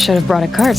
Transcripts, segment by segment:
Should have brought a cart.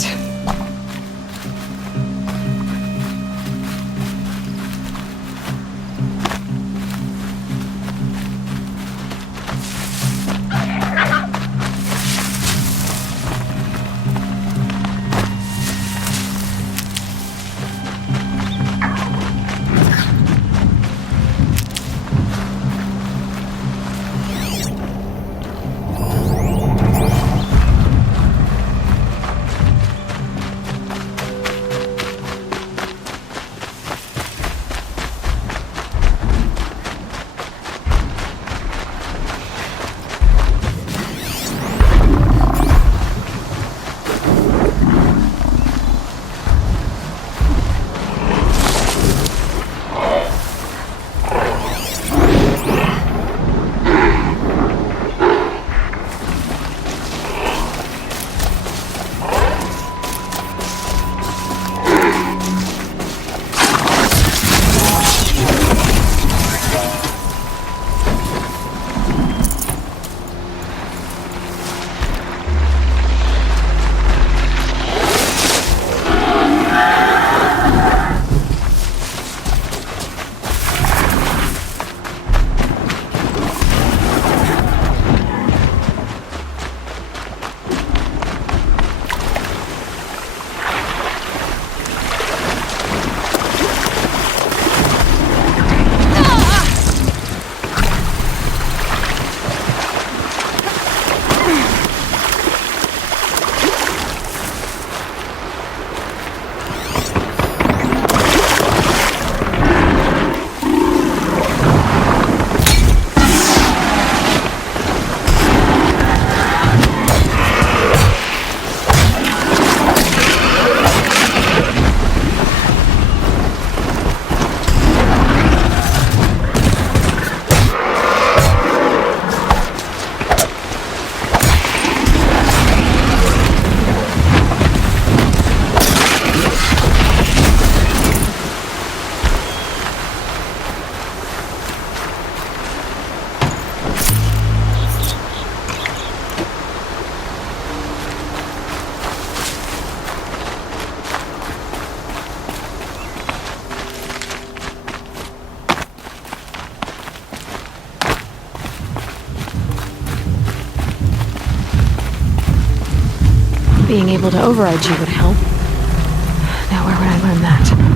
Being able to override you would help. Now where would I learn that?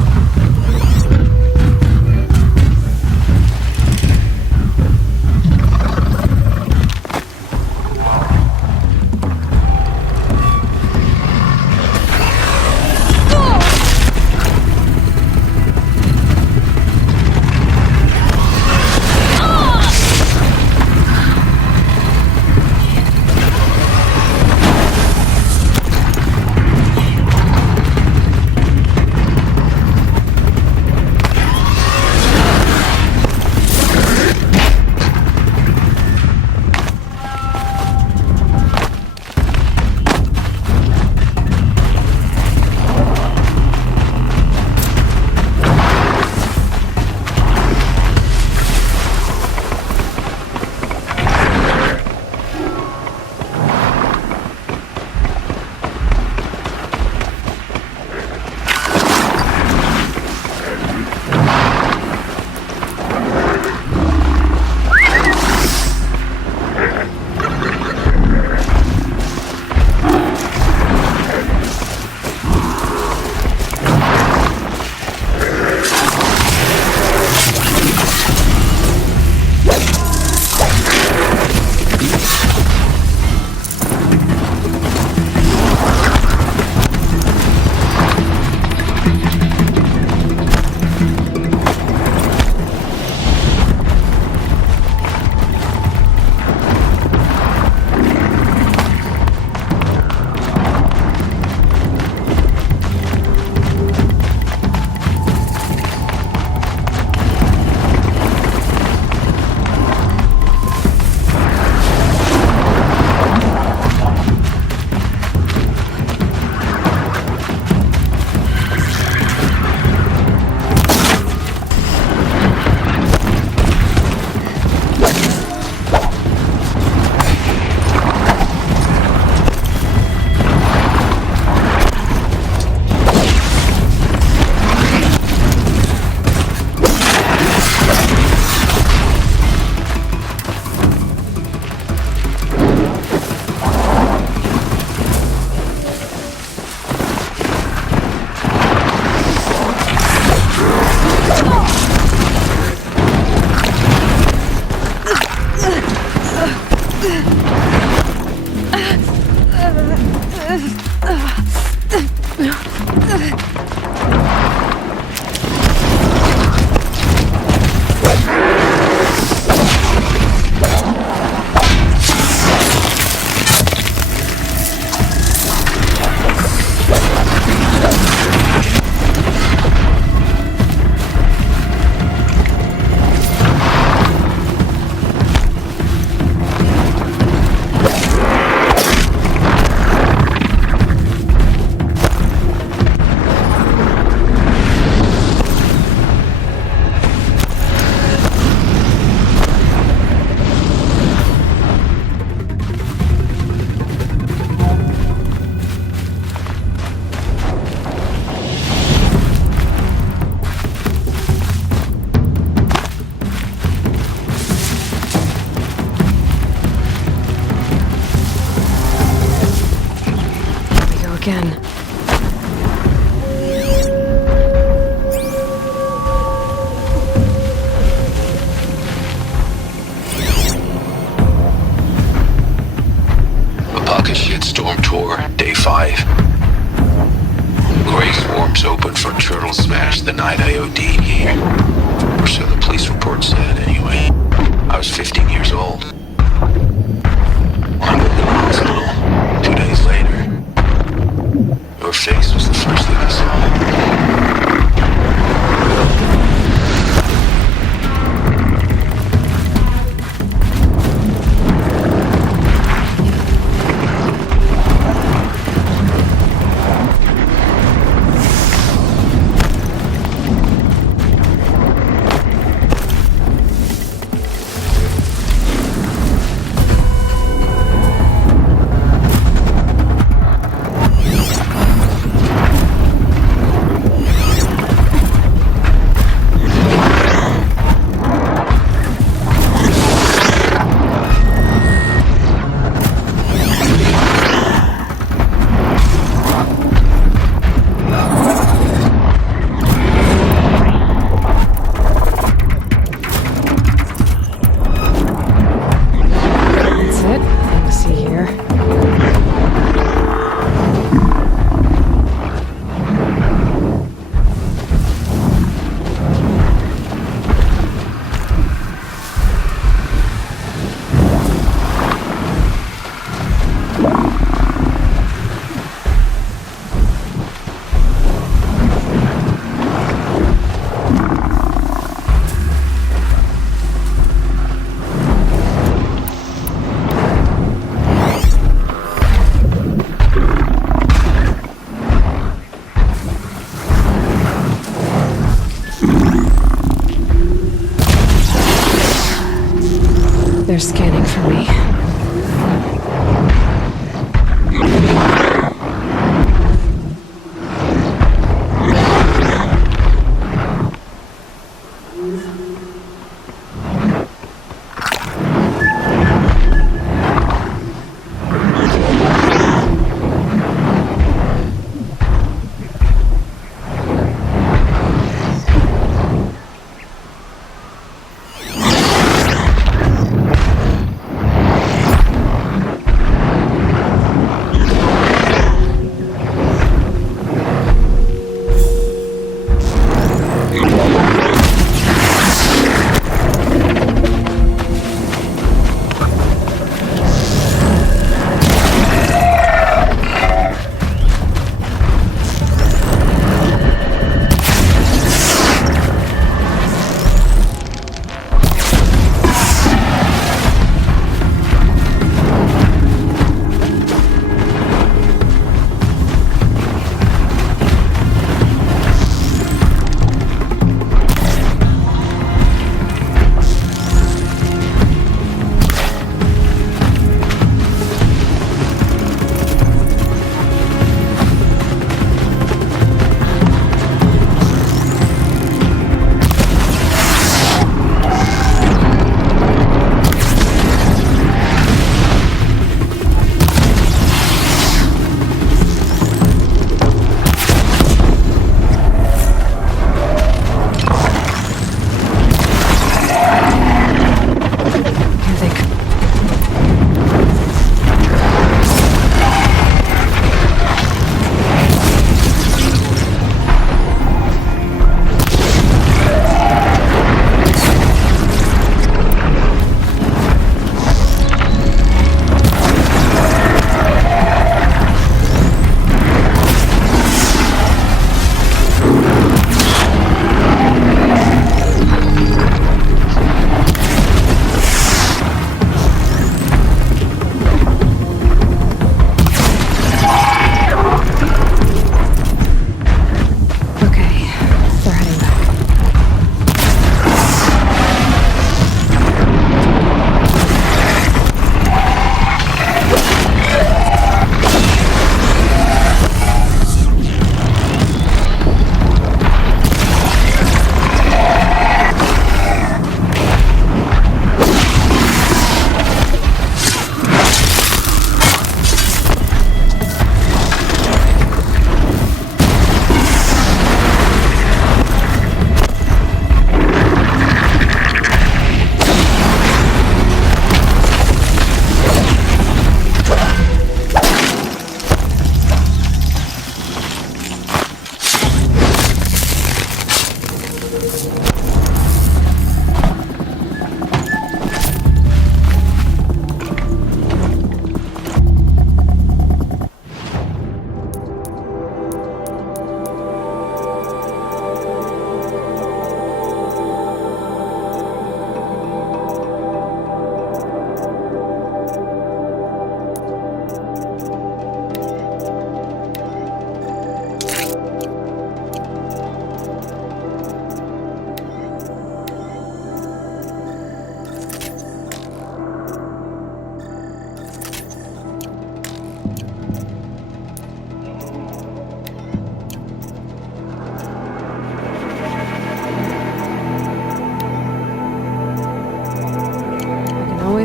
again. Pocket Shitstorm Tour, Day 5. Gray swarms open for Turtle Smash the night I OD'd here. Or so the police report said, anyway. I was 15 years old. I'm in the hospital. 2 days later. Your face was the first thing I saw.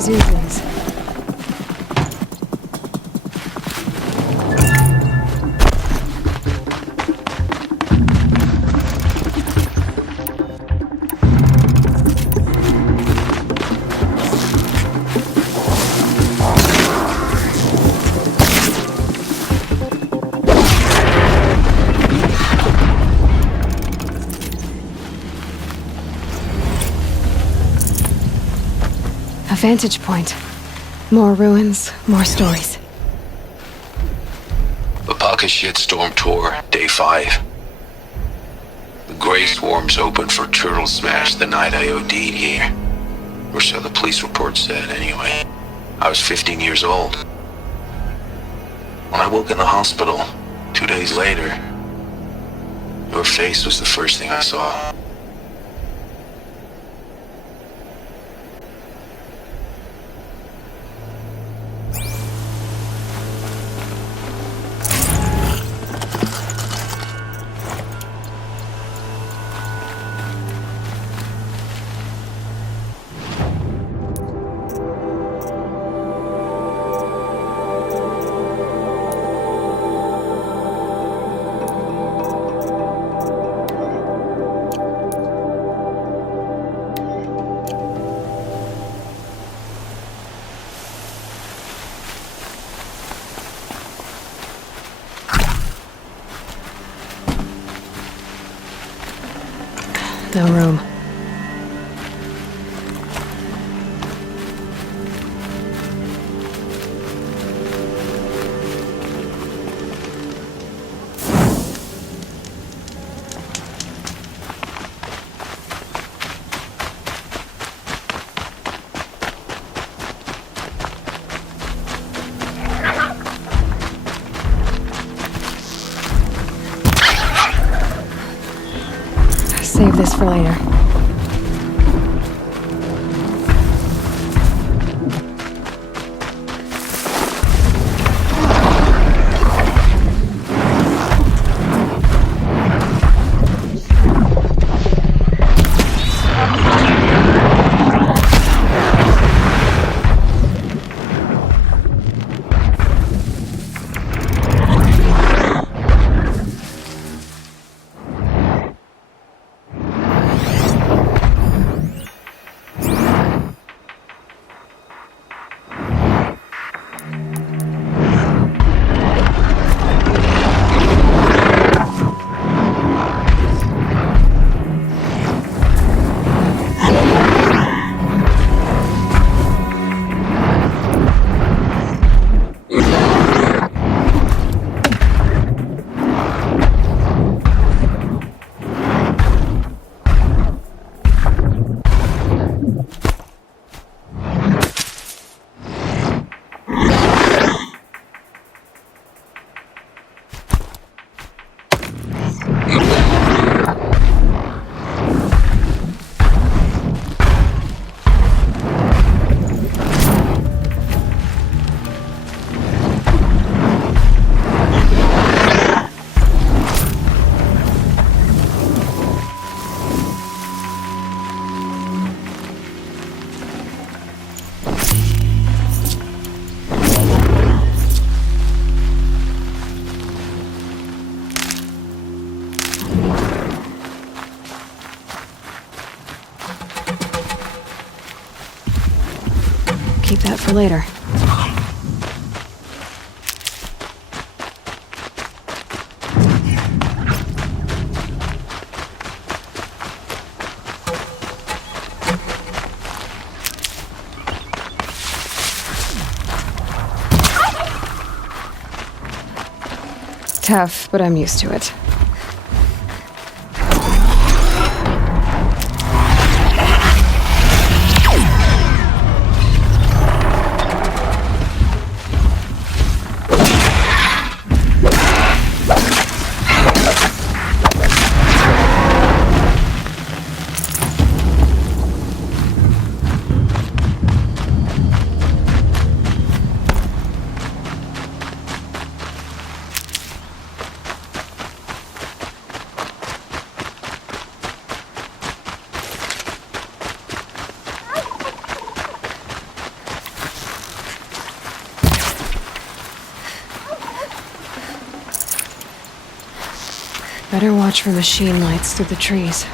as you please. A vantage point. More ruins, more stories. The Pocket Shitstorm Tour, Day 5. The Grey Swarm's open for Turtle Smash the night I OD'd here. Or so the police report said, anyway. I was 15 years old. When I woke in the hospital, 2 days later, your face was the first thing I saw. No room. Save this for later. Keep that for later. Tough, but I'm used to it. Better watch for machine lights through the trees.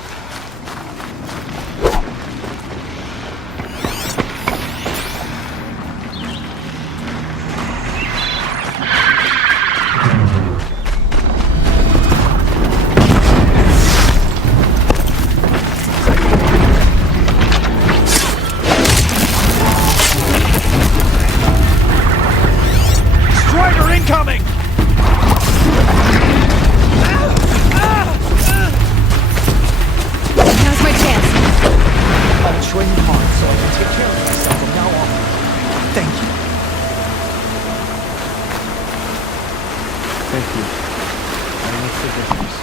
Strider incoming! Now's my chance. I'll train hard so I can take care of myself from now on. Thank you. Thank you. I make the difference.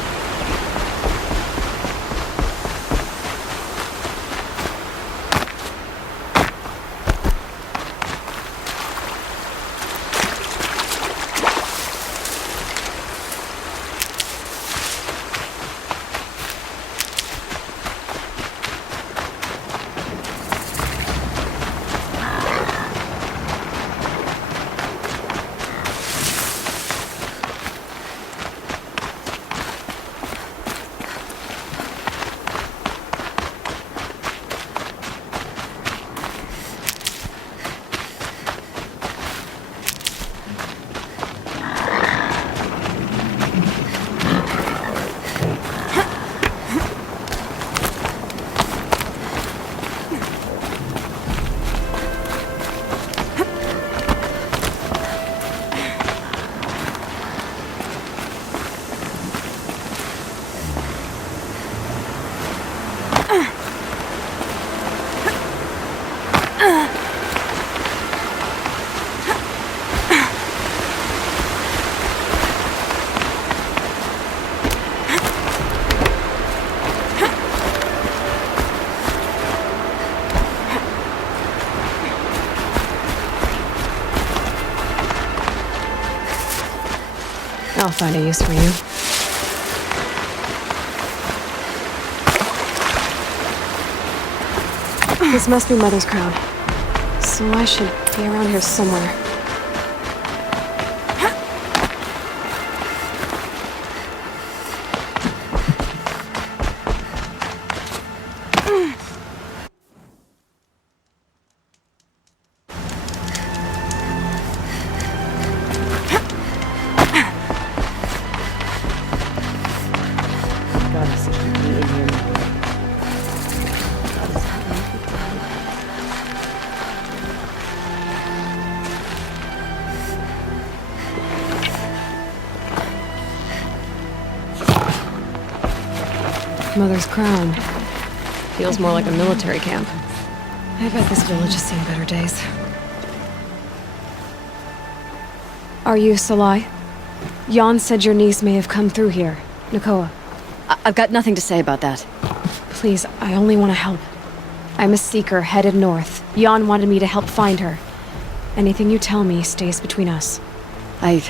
I'll find a use for you. This must be Mother's crown. So I should be around here somewhere. Mother's crown. Feels more like a military camp. I bet this village has seen better days. Are you Salai? Jan said your niece may have come through here. Nakoa. I've got nothing to say about that. Please, I only want to help. I'm a seeker headed north. Jan wanted me to help find her. Anything you tell me stays between us. I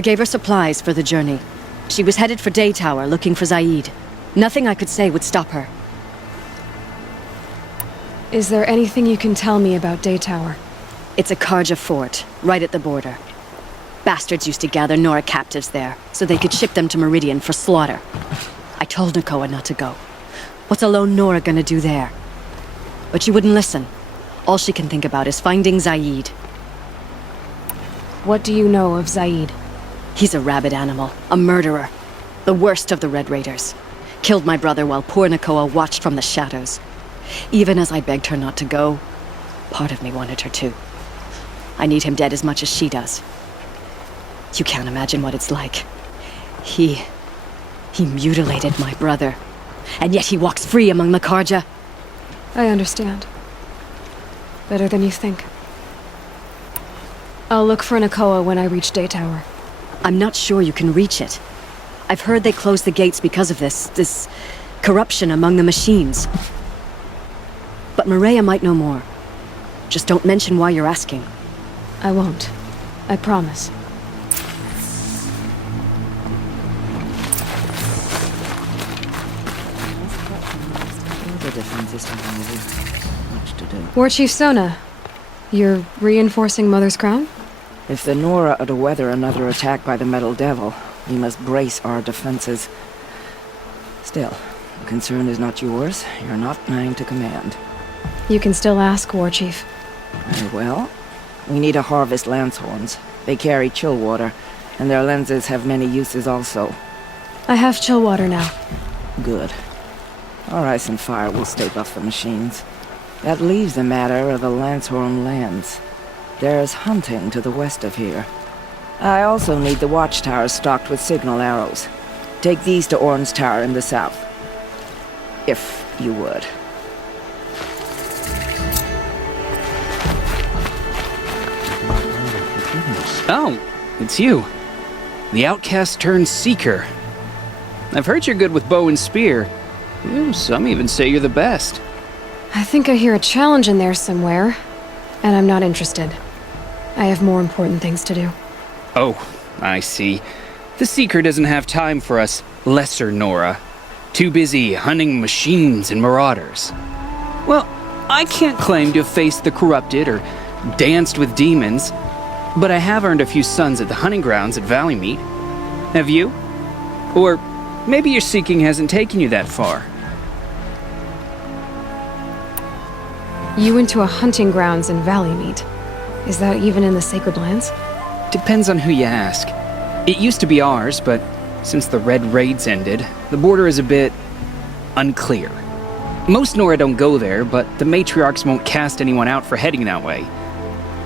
gave her supplies for the journey. She was headed for Day Tower looking for Zaid. Nothing I could say would stop her. Is there anything you can tell me about Day Tower? It's a Karja fort, right at the border. Bastards used to gather Nora captives there, so they could ship them to Meridian for slaughter. I told Nakoa not to go. What's a lone Nora gonna do there? But she wouldn't listen. All she can think about is finding Zaid. What do you know of Zaid? He's a rabid animal, a murderer. The worst of the Red Raiders. Killed my brother while poor Nakoa watched from the shadows. Even as I begged her not to go, part of me wanted her to. I need him dead as much as she does. You can't imagine what it's like. He mutilated my brother. And yet he walks free among the Karja. I understand. Better than you think. I'll look for Nakoa when I reach Day Tower. I'm not sure you can reach it. I've heard they closed the gates because of this corruption among the machines. But Maria might know more. Just don't mention why you're asking. I won't. I promise. The defense is much to do. War Chief Sona, you're reinforcing Mother's crown? If the Nora are to weather another attack by the Metal Devil, We must brace our defenses. Still, the concern is not yours. You're not mine to command. You can still ask, War Chief. Very well. We need to harvest lance horns. They carry chill water, and their lenses have many uses also. I have chill water now. Good. Our ice and fire will stave off the machines. That leaves the matter of the Lancehorn lands. There's hunting to the west of here. I also need the watchtowers stocked with signal arrows. Take these to Orn's Tower in the south. If you would. Oh, it's you. The outcast turned seeker. I've heard you're good with bow and spear. Some even say you're the best. I think I hear a challenge in there somewhere, and I'm not interested. I have more important things to do. Oh, I see. The seeker doesn't have time for us lesser Nora. Too busy hunting machines and marauders. Well, I can't claim to have faced the corrupted or danced with demons, but I have earned a few sons at the hunting grounds at Valley Meet. Have you? Or maybe your seeking hasn't taken you that far. You went to a hunting grounds in Valley Meet. Is that even in the Sacred Lands? Depends on who you ask. It used to be ours, but since the Red Raids ended, the border is a bit unclear. Most Nora don't go there, but the matriarchs won't cast anyone out for heading that way.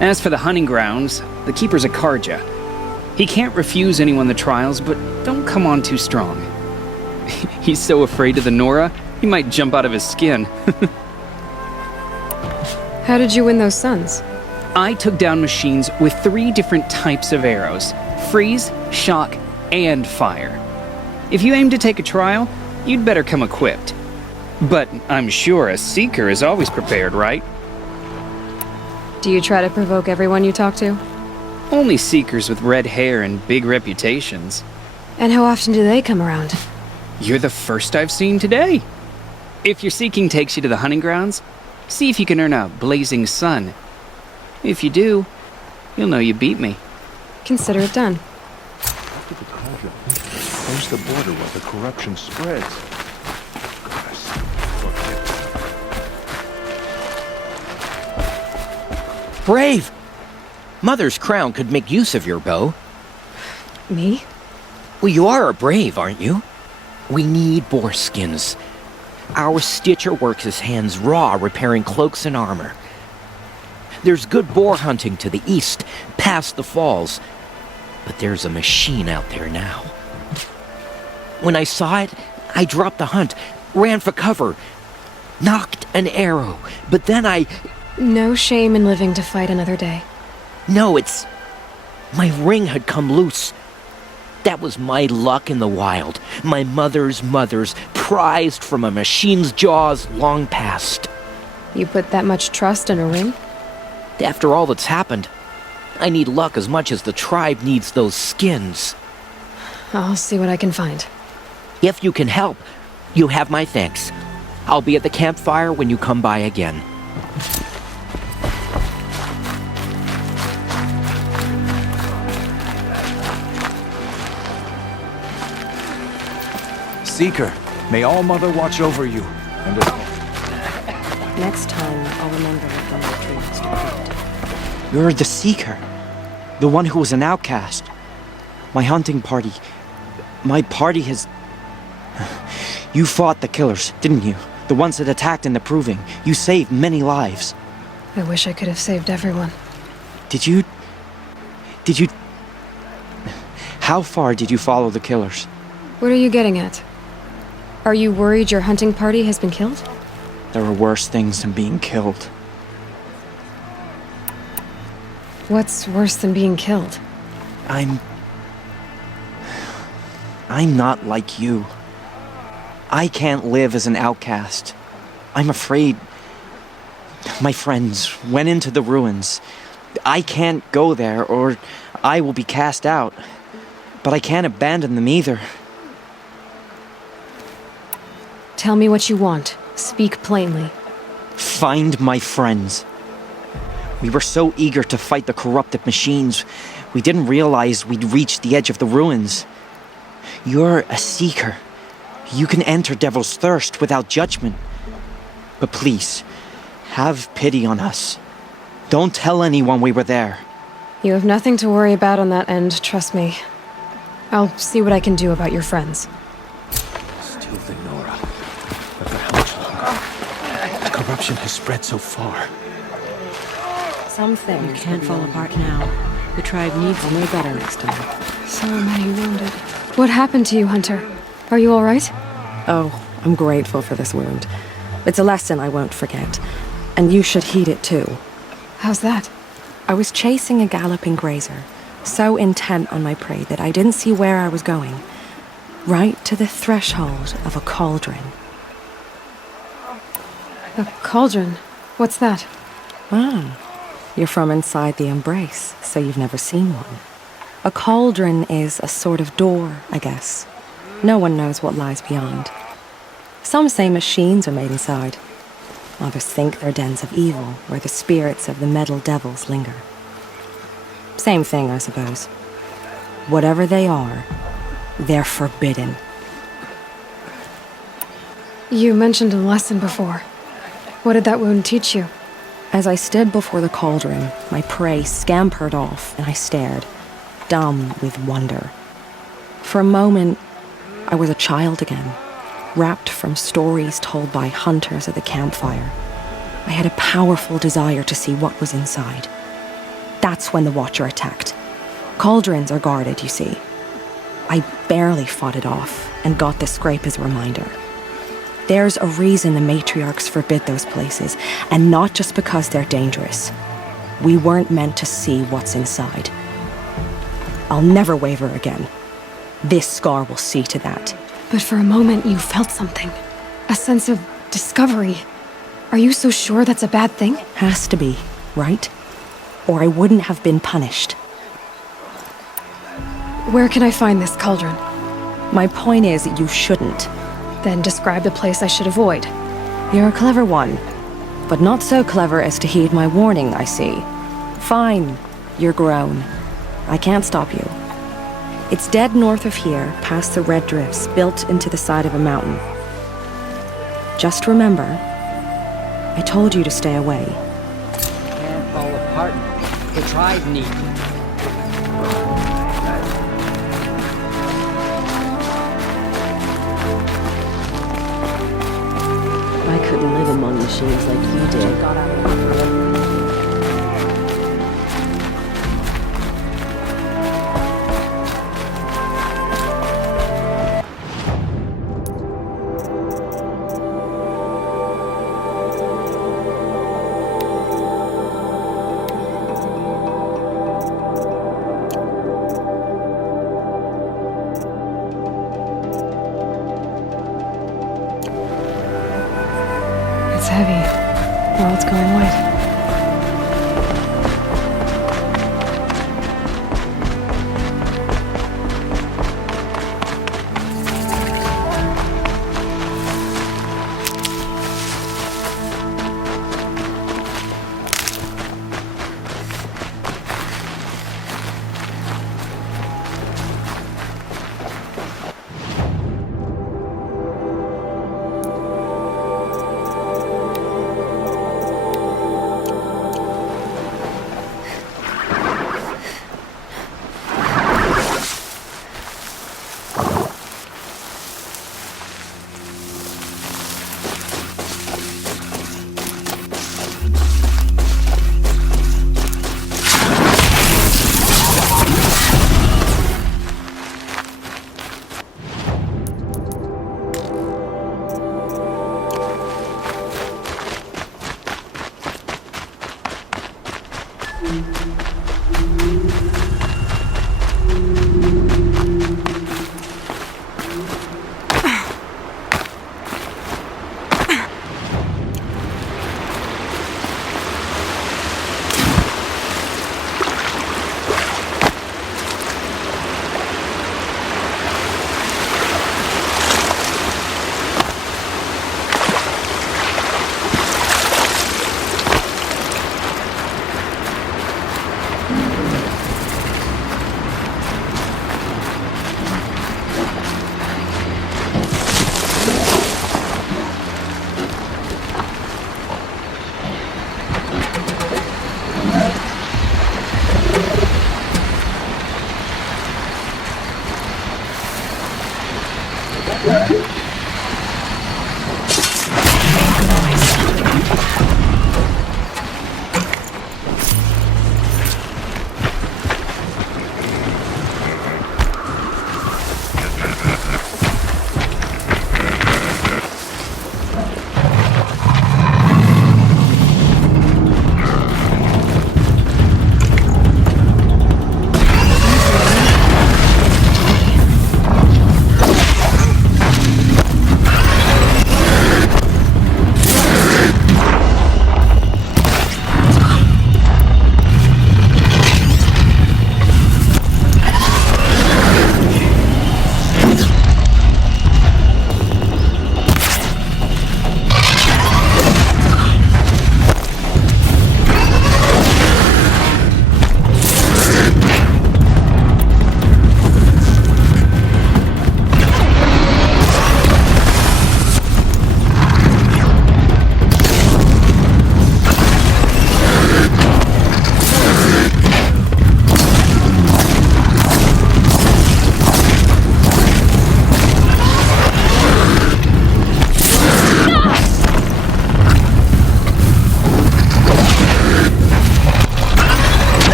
As for the hunting grounds, the keeper's a Karja. He can't refuse anyone the trials, but don't come on too strong. He's so afraid of the Nora, he might jump out of his skin. How did you win those sons? I took down machines with 3 different types of arrows: freeze, shock, and fire. If you aim to take a trial, you'd better come equipped. But I'm sure a seeker is always prepared, right? Do you try to provoke everyone you talk to? Only seekers with red hair and big reputations. And how often do they come around? You're the first I've seen today. If your seeking takes you to the hunting grounds, see if you can earn a blazing sun. If you do, you'll know you beat me. Consider it done. After the cauldron, where's the border where the corruption spreads? Brave! Mother's crown could make use of your bow. Me? Well, you are a brave, aren't you? We need boar skins. Our stitcher works his hands raw repairing cloaks and armor. There's good boar hunting to the east, past the falls. But there's a machine out there now. When I saw it, I dropped the hunt, ran for cover, knocked an arrow, but then No shame in living to fight another day. No, it's... my ring had come loose. That was my luck in the wild. My mother's prized from a machine's jaws long past. You put that much trust in a ring? After all that's happened, I need luck as much as the tribe needs those skins. I'll see what I can find. If you can help, you have my thanks. I'll be at the campfire when you come by again. Seeker, may All Mother watch over you. And Next time, I'll remember what the matriarchs decreed. You're the Seeker. The one who was an outcast. My hunting party. My party has... You fought the killers, didn't you? The ones that attacked in the Proving. You saved many lives. I wish I could have saved everyone. Did you... How far did you follow the killers? What are you getting at? Are you worried your hunting party has been killed? There are worse things than being killed. What's worse than being killed? I'm not like you. I can't live as an outcast. I'm afraid... My friends went into the ruins. I can't go there, or I will be cast out. But I can't abandon them either. Tell me what you want. Speak plainly. Find my friends. We were so eager to fight the corrupted machines, we didn't realize we'd reached the edge of the ruins. You're a seeker. You can enter Devil's Thirst without judgment. But please, have pity on us. Don't tell anyone we were there. You have nothing to worry about on that end, trust me. I'll see what I can do about your friends. Still the Nora. But for how much longer? The corruption has spread so far. Some things can't fall apart now. The tribe needs to know better next time. So many wounded. What happened to you, Hunter? Are you all right? Oh, I'm grateful for this wound. It's a lesson I won't forget. And you should heed it too. How's that? I was chasing a galloping grazer, so intent on my prey that I didn't see where I was going. Right to the threshold of a cauldron. A cauldron? What's that? Ah, you're from inside the Embrace, so you've never seen one. A cauldron is a sort of door, I guess. No one knows what lies beyond. Some say machines are made inside. Others think they're dens of evil, where the spirits of the metal devils linger. Same thing, I suppose. Whatever they are, they're forbidden. You mentioned a lesson before. What did that wound teach you? As I stood before the cauldron, my prey scampered off, and I stared, dumb with wonder. For a moment, I was a child again, wrapped from stories told by hunters at the campfire. I had a powerful desire to see what was inside. That's when the Watcher attacked. Cauldrons are guarded, you see. I barely fought it off, and got the scrape as a reminder. There's a reason the matriarchs forbid those places, and not just because they're dangerous. We weren't meant to see what's inside. I'll never waver again. This scar will see to that. But for a moment you felt something. A sense of discovery. Are you so sure that's a bad thing? Has to be, right? Or I wouldn't have been punished. Where can I find this cauldron? My point is, you shouldn't. Then describe the place I should avoid. You're a clever one, but not so clever as to heed my warning, I see. Fine, you're grown. I can't stop you. It's dead north of here, past the red drifts built into the side of a mountain. Just remember, I told you to stay away. Can't fall apart. The tribe need you. I couldn't live among machines like you did. It's heavy. Well, it's going white.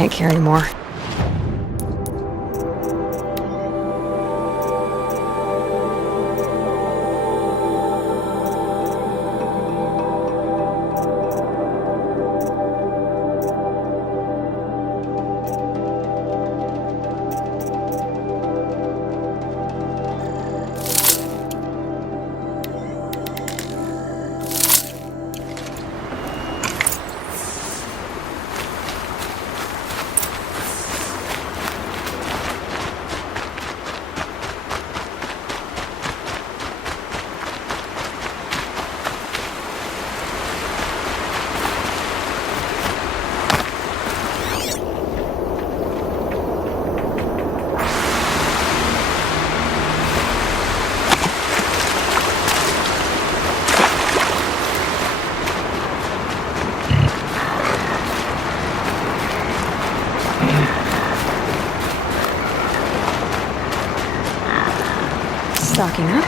Can't carry more. Stocking up.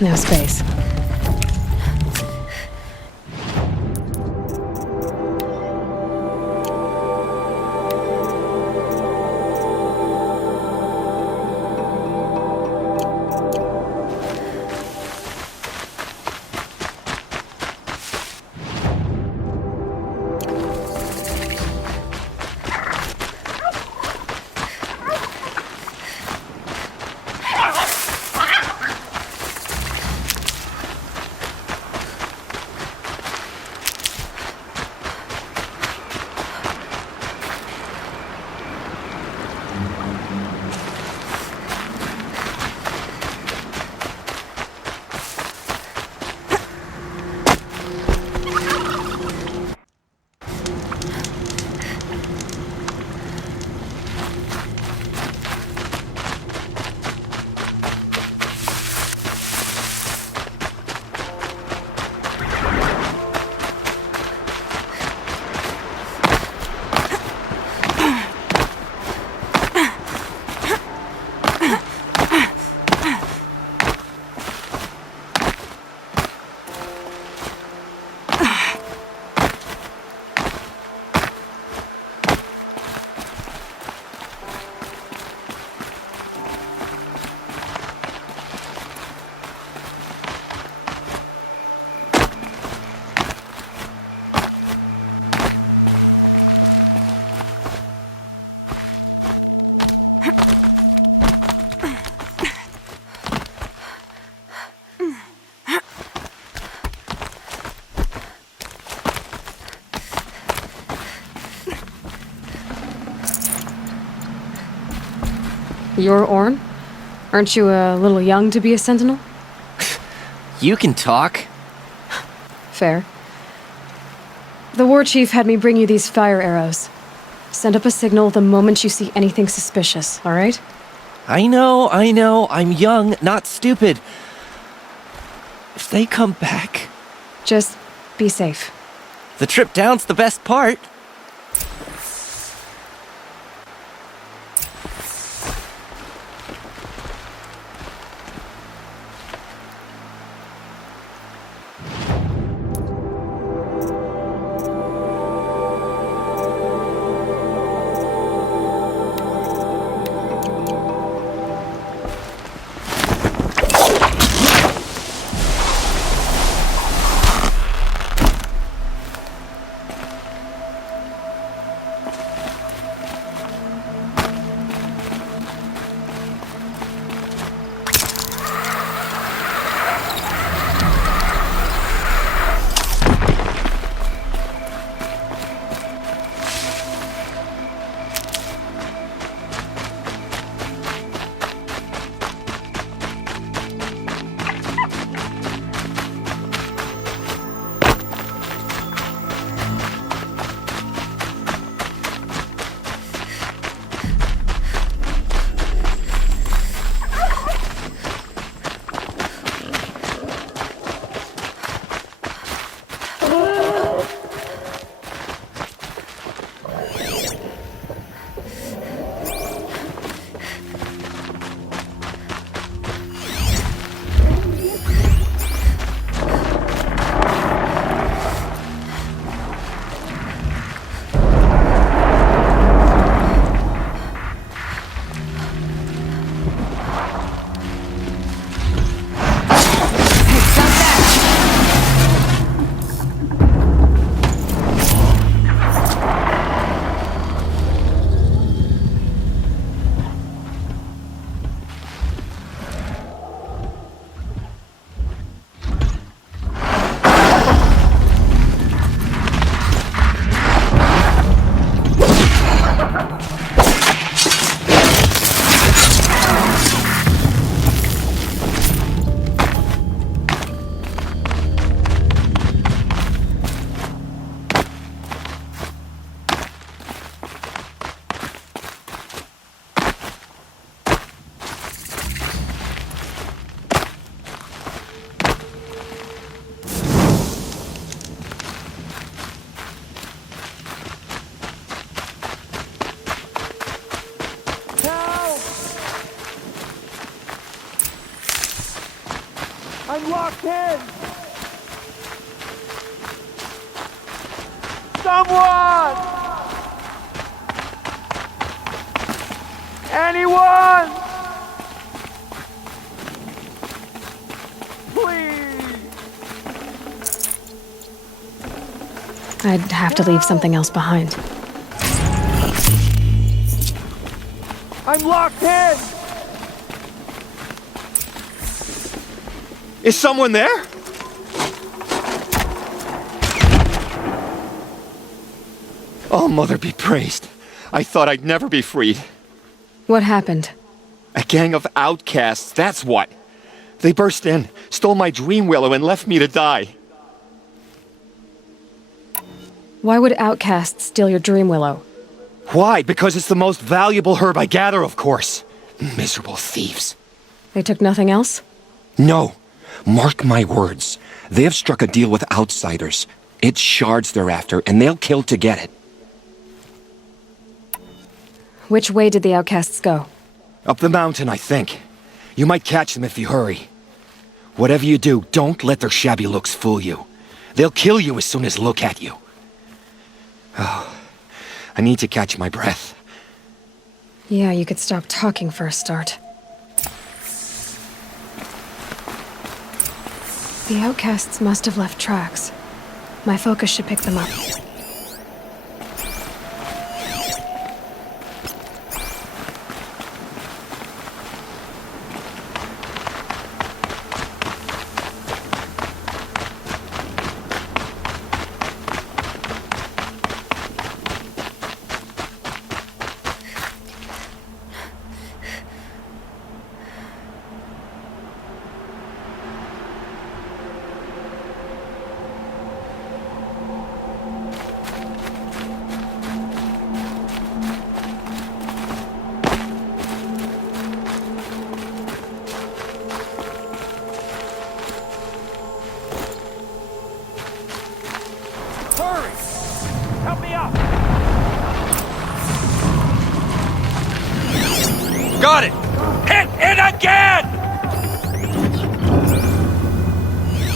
No space. You're Orn? Aren't you a little young to be a sentinel? You can talk. Fair. The war chief had me bring you these fire arrows. Send up a signal the moment you see anything suspicious, all right? I know. I'm young, not stupid. If they come back... Just be safe. The trip down's the best part. I'm locked in! Someone! Anyone! Please! I'd have to leave something else behind. I'm locked in! Is someone there? Oh, Mother be praised. I thought I'd never be freed. What happened? A gang of outcasts, that's what. They burst in, stole my dream willow, and left me to die. Why would outcasts steal your dream willow? Why? Because it's the most valuable herb I gather, of course. Miserable thieves. They took nothing else? No. Mark my words. They have struck a deal with outsiders. It's shards they're after, and they'll kill to get it. Which way did the outcasts go? Up the mountain, I think. You might catch them if you hurry. Whatever you do, don't let their shabby looks fool you. They'll kill you as soon as look at you. Oh, I need to catch my breath. Yeah, you could stop talking for a start. The outcasts must have left tracks. My focus should pick them up.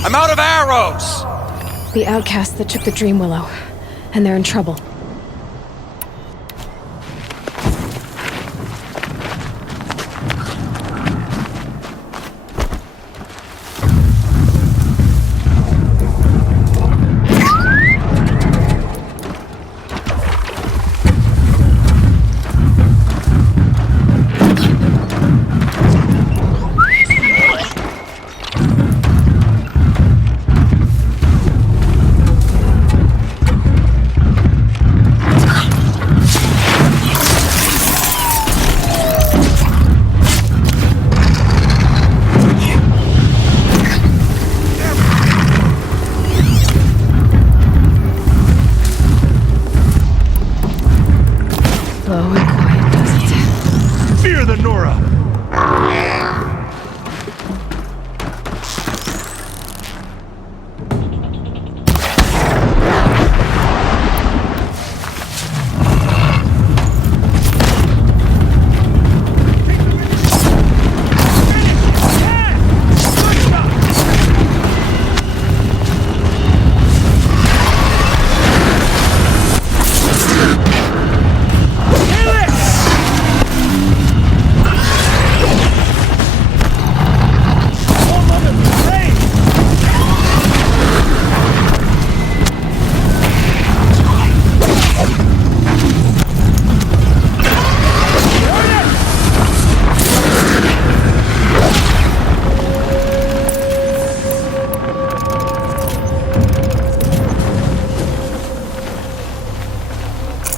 I'm out of arrows! The outcasts that took the Dream Willow, and they're in trouble. Slow and quiet does it. Fear the Nora!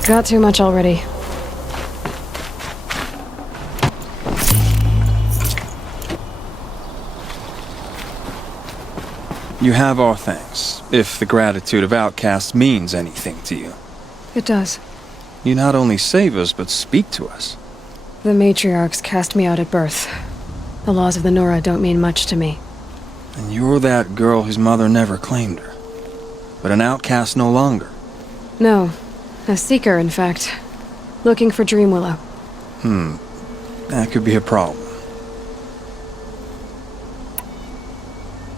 Got too much already. You have our thanks, if the gratitude of outcasts means anything to you. It does. You not only save us, but speak to us. The matriarchs cast me out at birth. The laws of the Nora don't mean much to me. And you're that girl whose mother never claimed her. But an outcast no longer. No. A seeker, in fact. Looking for Dream Willow. That could be a problem.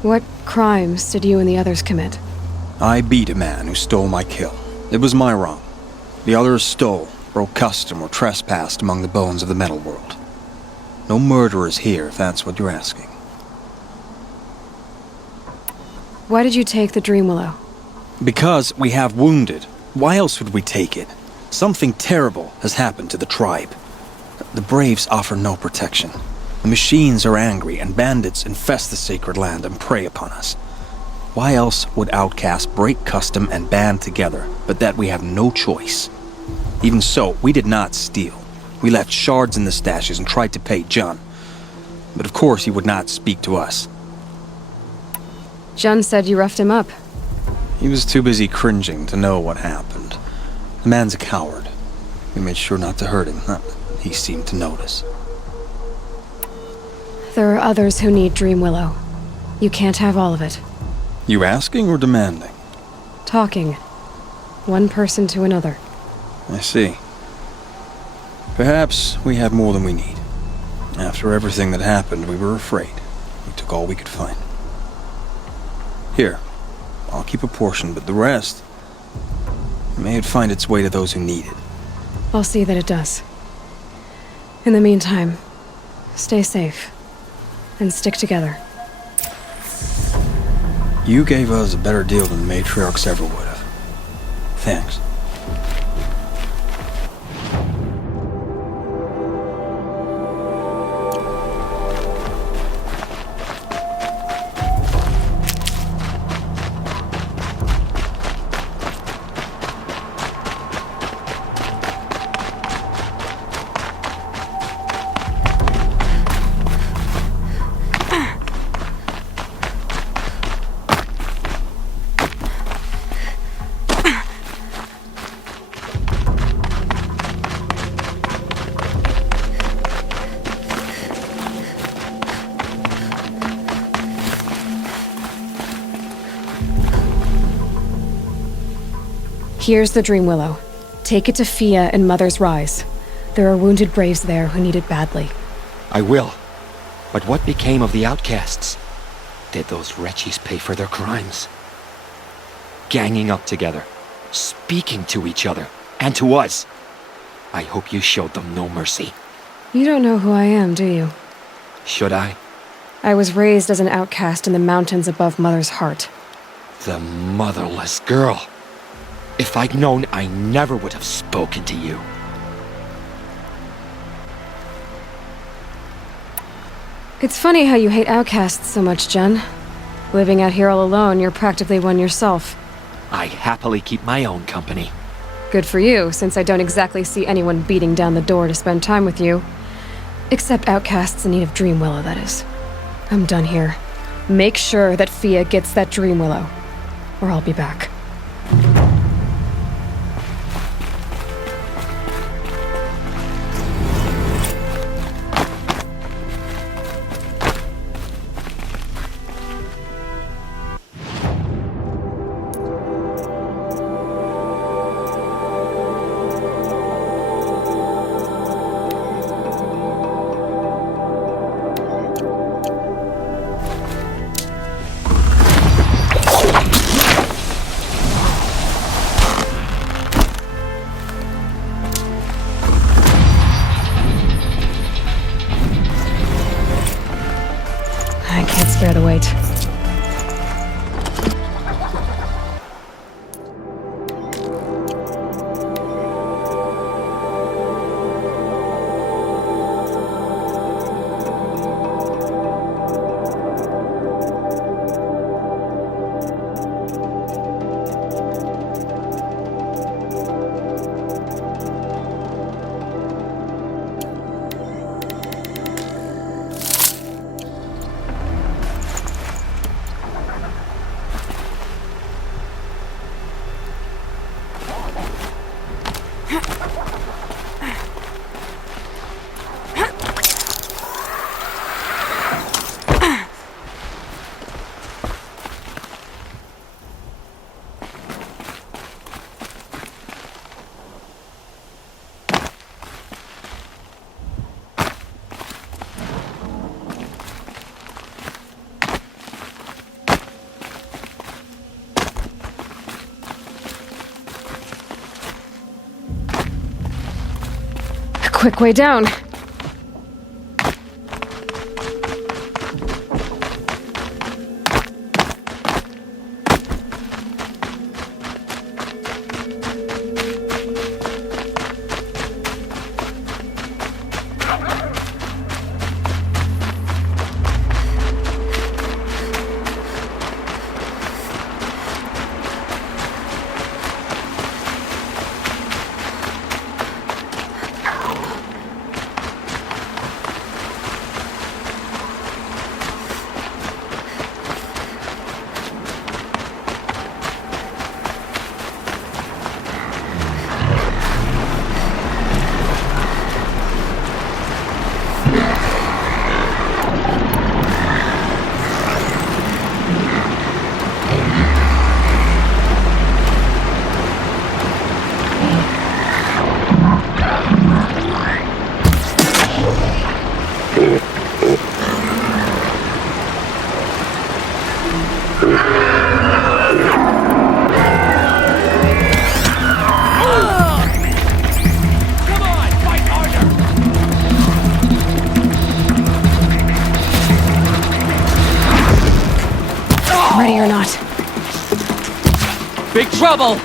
What crimes did you and the others commit? I beat a man who stole my kill. It was my wrong. The others stole, broke custom, or trespassed among the bones of the metal world. No murderers here, if that's what you're asking. Why did you take the Dream Willow? Because we have wounded. Why else would we take it? Something terrible has happened to the tribe. The Braves offer no protection. The machines are angry, and bandits infest the sacred land and prey upon us. Why else would outcasts break custom and band together, but that we have no choice? Even so, we did not steal. We left shards in the stashes and tried to pay John. But of course he would not speak to us. Jun said you roughed him up. He was too busy cringing to know what happened. The man's a coward. We made sure not to hurt him. He seemed to notice. There are others who need Dream Willow. You can't have all of it. You asking or demanding? Talking. One person to another. I see. Perhaps we have more than we need. After everything that happened, we were afraid. We took all we could find. Here. I'll keep a portion, but the rest... may it find its way to those who need it. I'll see that it does. In the meantime, stay safe. And stick together. You gave us a better deal than the matriarchs ever would have. Thanks. Here's the Dream Willow. Take it to Fia and Mother's Rise. There are wounded Braves there who need it badly. I will. But what became of the outcasts? did those wretches pay for their crimes? Ganging up together, speaking to each other, and to us. I hope you showed them no mercy. You don't know who I am, do you? Should I? I was raised as an outcast in the mountains above Mother's heart. The motherless girl. If I'd known, I never would have spoken to you. It's funny how you hate outcasts so much, Jen. Living out here all alone, you're practically one yourself. I happily keep my own company. Good for you, since I don't exactly see anyone beating down the door to spend time with you. Except outcasts in need of Dream Willow, that is. I'm done here. Make sure that Fia gets that Dream Willow, or I'll be back. I can't spare the wait. Quick way down. Ready or not. Big trouble!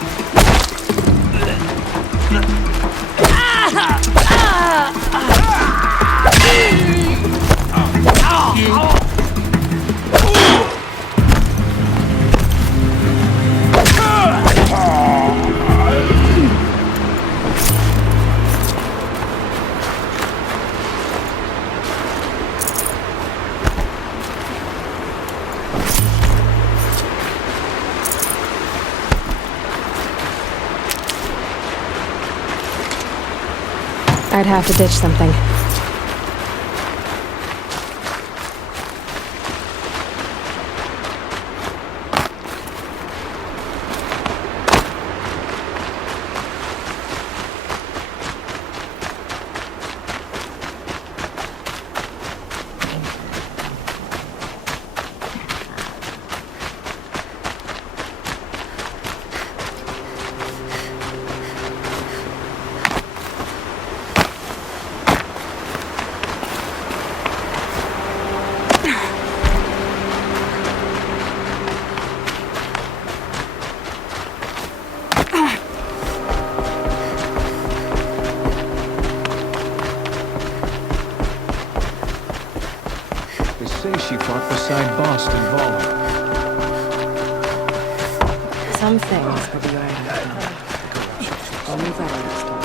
I'd have to ditch something. say she fought beside Boston Ball. Some things are beyond our control. Only that I understand.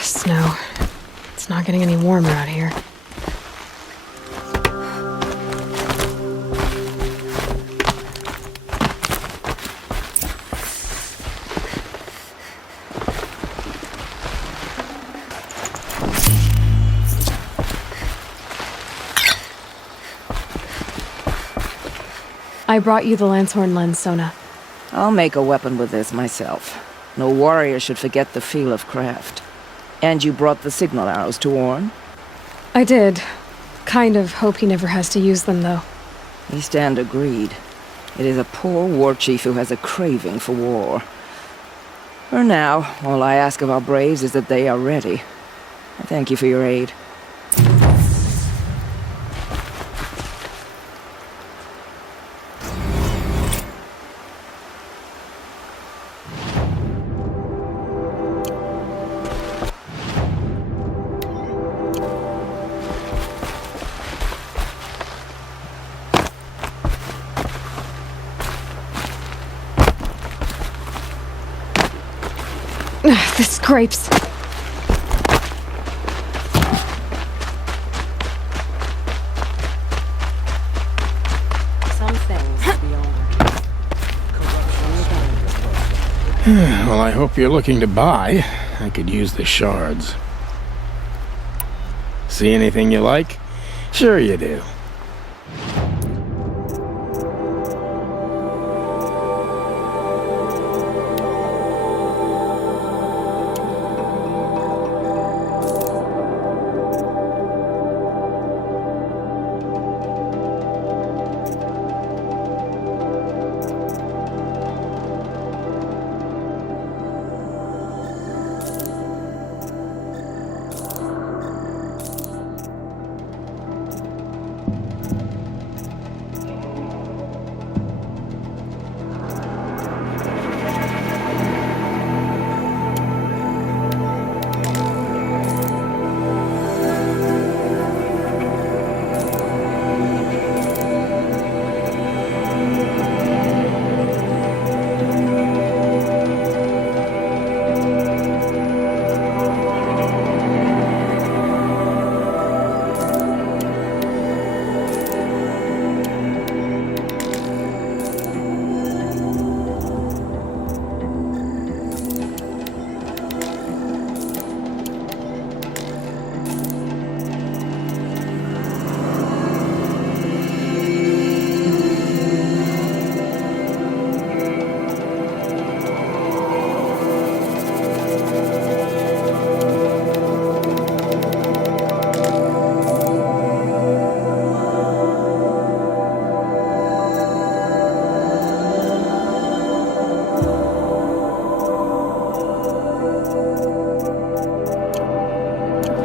Snow. It's not getting any warmer out here. I brought you the Lancehorn lens, Sona. I'll make a weapon with this myself. No warrior should forget the feel of craft. And you brought the signal arrows to Orn? I did. Kind of hope he never has to use them, though. We stand agreed. It is a poor war chief who has a craving for war. For now, all I ask of our braves is that they are ready. I thank you for your aid. The scrapes. Some things are beyond our control. Well, I hope you're looking to buy. I could use the shards. See anything you like? Sure you do.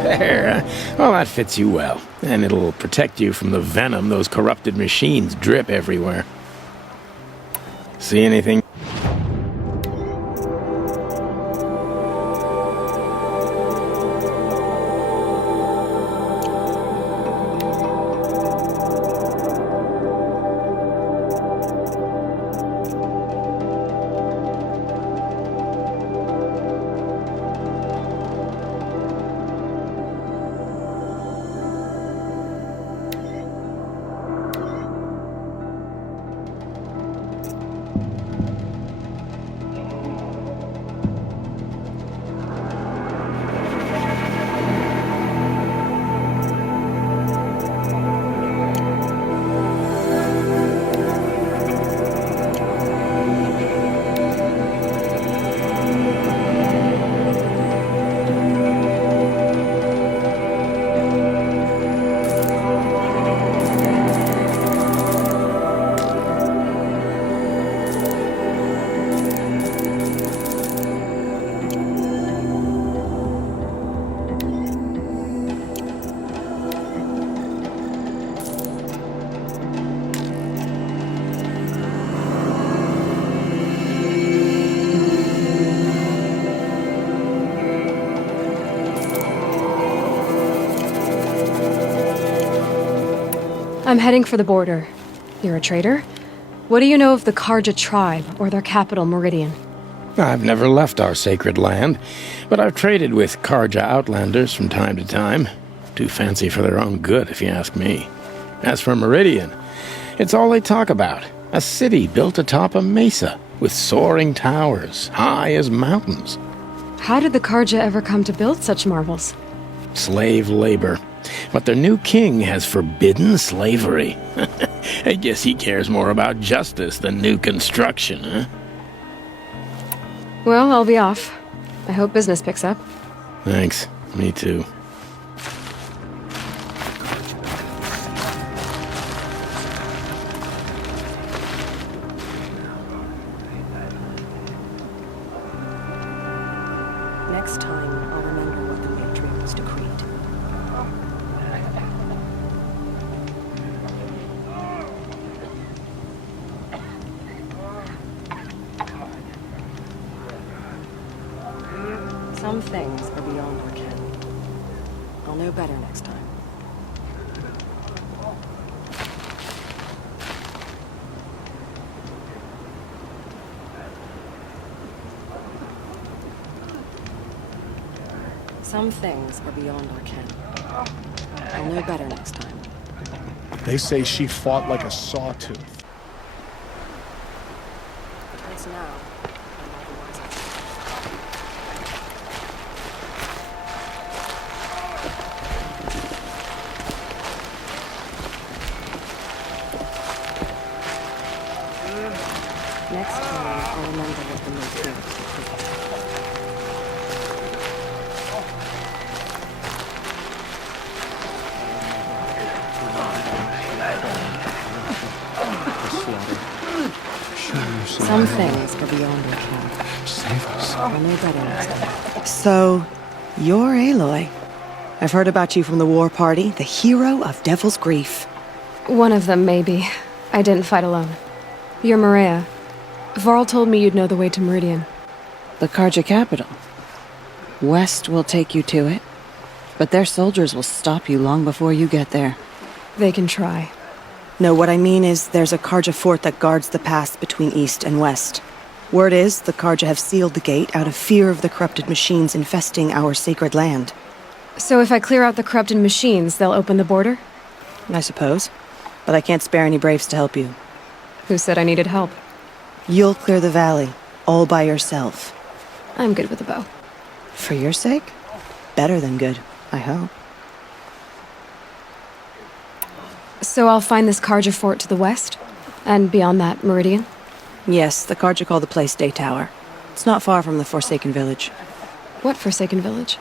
There. Well, that fits you well. And it'll protect you from the venom those corrupted machines drip everywhere. See anything? I'm heading for the border. You're a trader? What do you know of the Karja tribe, or their capital, Meridian? I've never left our sacred land, but I've traded with Karja outlanders from time to time. Too fancy for their own good, if you ask me. As for Meridian, it's all they talk about. A city built atop a mesa, with soaring towers, high as mountains. How did the Karja ever come to build such marvels? Slave labor. But their new king has forbidden slavery. I guess he cares more about justice than new construction, huh? Well, I'll be off. I hope business picks up. Thanks. Me too. Next time, I'll remember what the matriarchs decreed. Some things are beyond our ken. I'll know better next time. Some things are beyond our ken. I'll know better next time. They say she fought like a sawtooth. It's now. Next time, I'll remember what the matriarchs decreed. Some things are beyond our ken. Save us. I'll know better next time. So, you're Aloy. I've heard about you from the war party, the hero of Devil's Grief. One of them, maybe. I didn't fight alone. You're Maria. Varl told me you'd know the way to Meridian. The Karja capital. West will take you to it, but their soldiers will stop you long before you get there. They can try. No, what I mean is there's a Karja fort that guards the pass between east and west. Word is the Karja have sealed the gate out of fear of the corrupted machines infesting our sacred land. So if I clear out the corrupted machines, they'll open the border? I suppose. But I can't spare any braves to help you. Who said I needed help? You'll clear the valley, all by yourself. I'm good with a bow. For your sake? Better than good, I hope. So I'll find this Karja fort to the west? And beyond that, Meridian? Yes, the Karja call the place Day Tower. It's not far from the Forsaken Village. What Forsaken Village?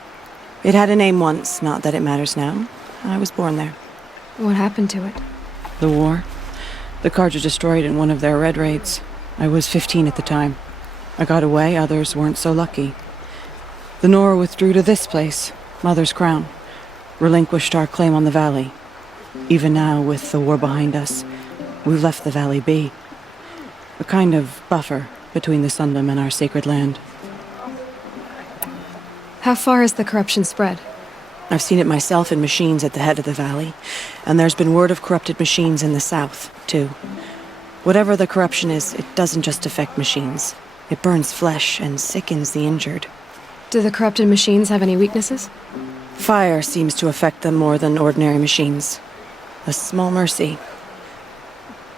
It had a name once, not that it matters now. I was born there. What happened to it? The war. The Karja destroyed it in one of their red raids. I was 15 at the time. I got away, others weren't so lucky. The Nora withdrew to this place, Mother's Crown. Relinquished our claim on the valley. Even now, with the war behind us, we've left the valley be. A kind of buffer between the Sundom and our sacred land. How far has the corruption spread? I've seen it myself in machines at the head of the valley, and there's been word of corrupted machines in the south, too. Whatever the corruption is, it doesn't just affect machines. It burns flesh and sickens the injured. Do the corrupted machines have any weaknesses? Fire seems to affect them more than ordinary machines. A small mercy.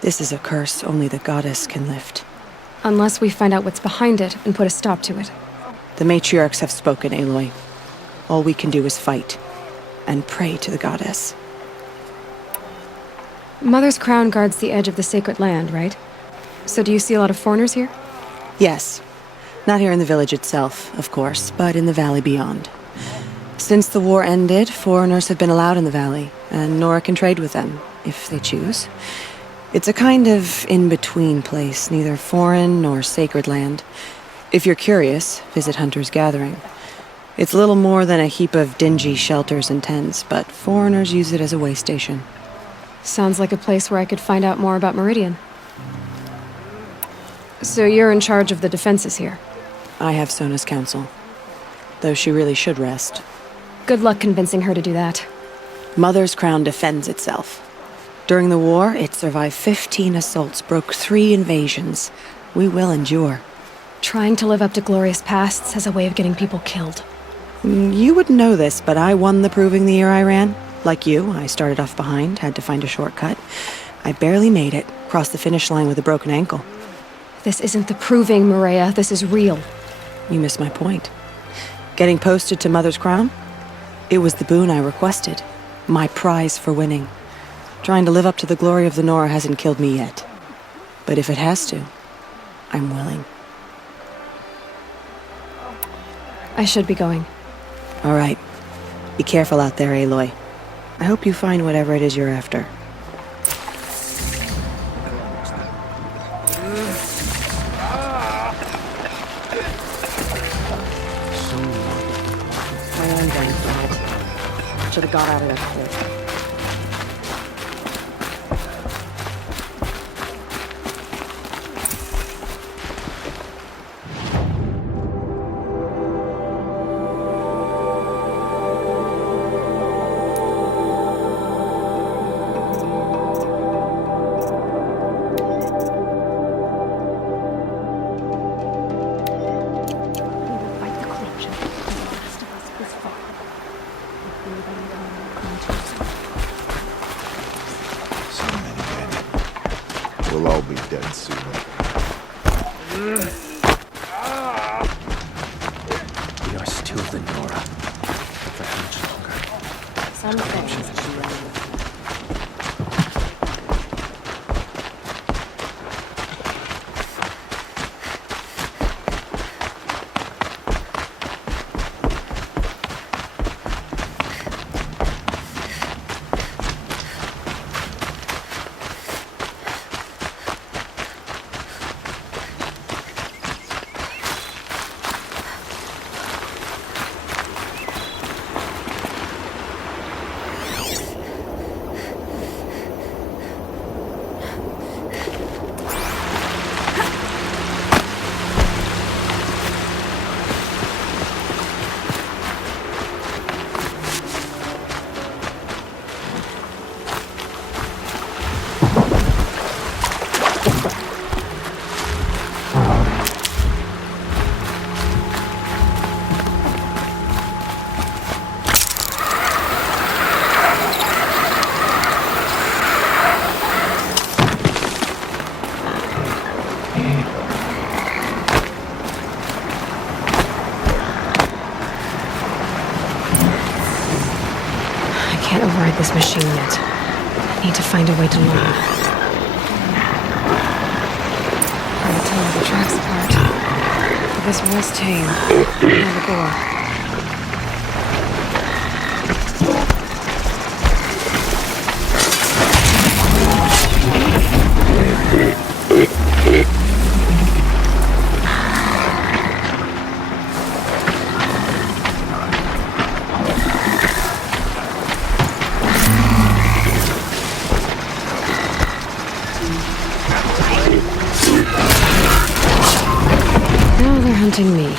This is a curse only the goddess can lift. Unless we find out what's behind it and put a stop to it. The matriarchs have spoken, Aloy. All we can do is fight. And pray to the goddess. Mother's Crown guards the edge of the sacred land, right? So do you see a lot of foreigners here? Yes. Not here in the village itself, of course, but in the valley beyond. Since the war ended, foreigners have been allowed in the valley, and Nora can trade with them, if they choose. It's a kind of in-between place, neither foreign nor sacred land. If you're curious, visit Hunter's Gathering. It's little more than a heap of dingy shelters and tents, but foreigners use it as a way station. Sounds like a place where I could find out more about Meridian. So you're in charge of the defenses here? I have Sona's counsel. Though she really should rest. Good luck convincing her to do that. Mother's Crown defends itself. During the war, it survived 15 assaults, broke 3 invasions. We will endure. Trying to live up to glorious pasts has a way of getting people killed. You wouldn't know this, but I won the proving the year I ran. Like you, I started off behind, had to find a shortcut. I barely made it, crossed the finish line with a broken ankle. This isn't the proving, Maria. This is real. You missed my point. Getting posted to Mother's Crown? It was the boon I requested. My prize for winning. Trying to live up to the glory of the Nora hasn't killed me yet. But if it has to, I'm willing. I should be going. All right. Be careful out there, Aloy. I hope you find whatever it is you're after. My own brain's dead. Should have got out of that quick. We'll all be dead soon. We are still the Nora. For how much longer? Some things she ran with. I can't override this machine yet. I need to find a way to load. Hard to tell where the tracks apart. But this was tame. Now the gore. Now they're hunting me.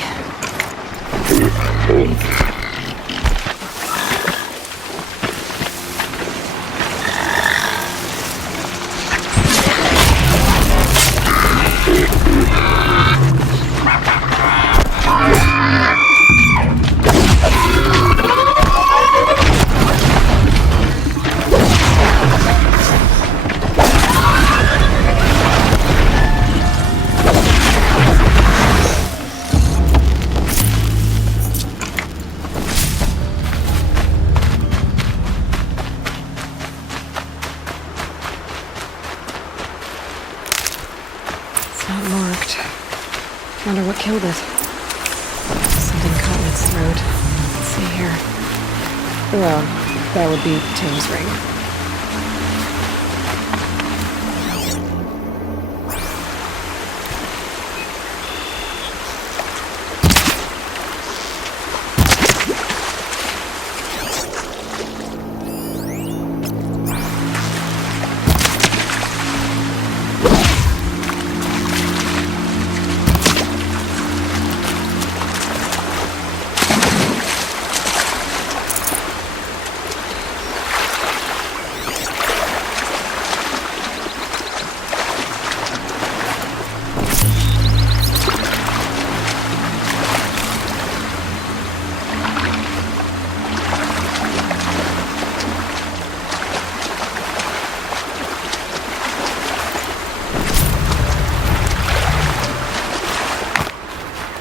Not marked. Wonder what killed it. Something caught in its throat. Let's see here. Well, that would be Tim's ring.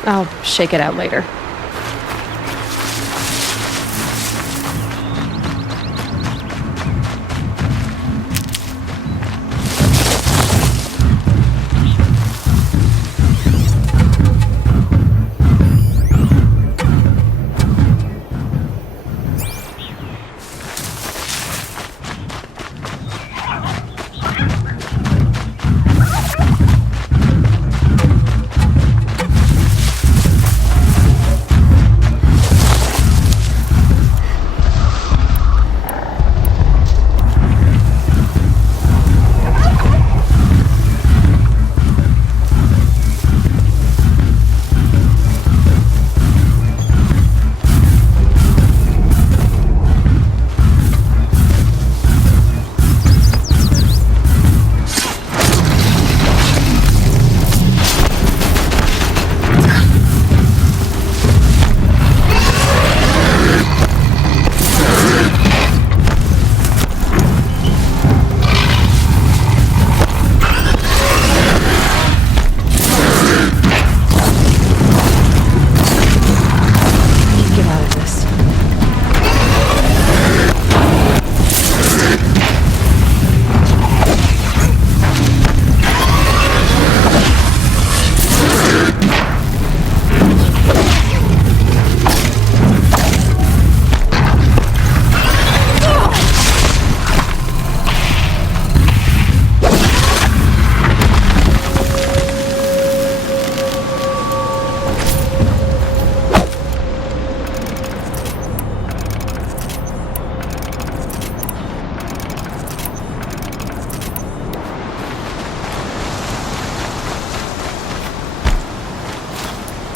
I'll shake it out later.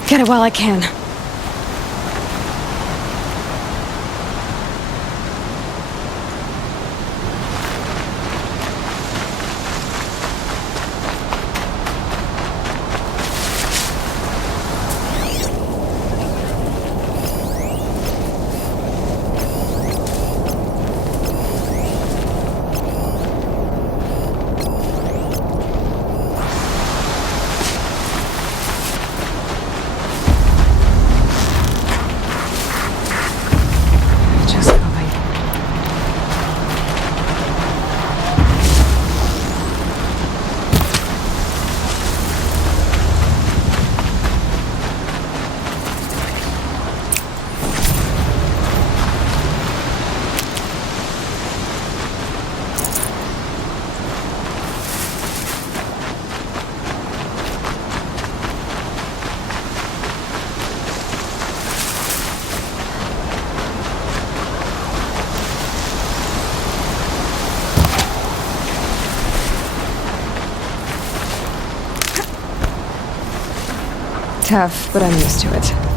Get it while I can. Tough, but I'm used to it.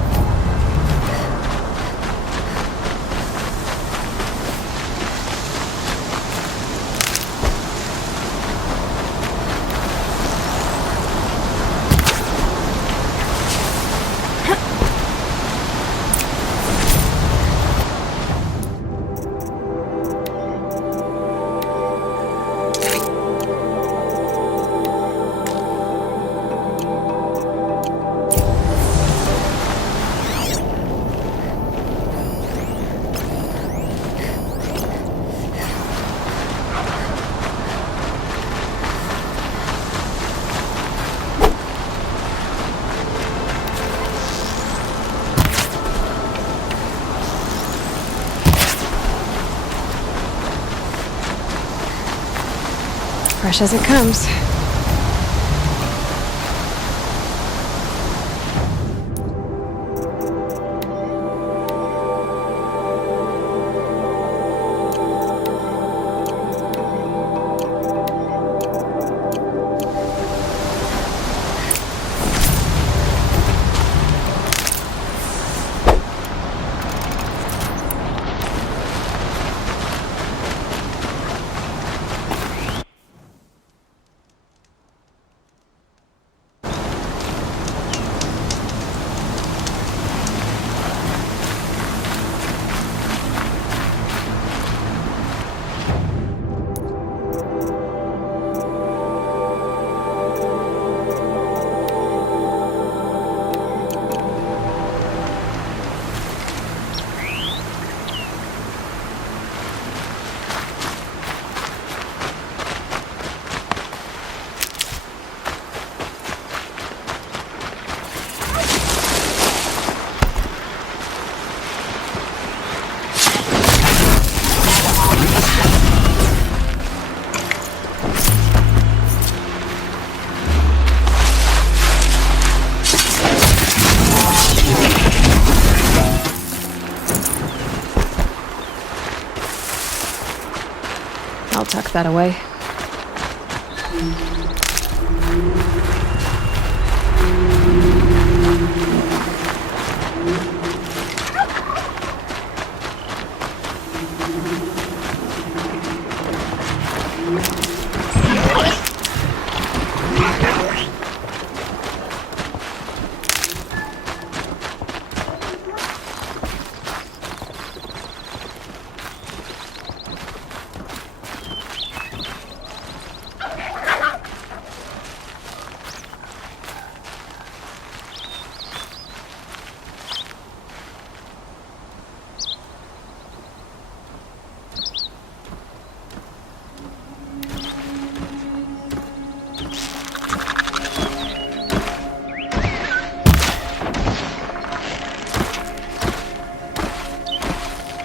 Fresh as it comes. tuck that away.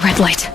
Red light.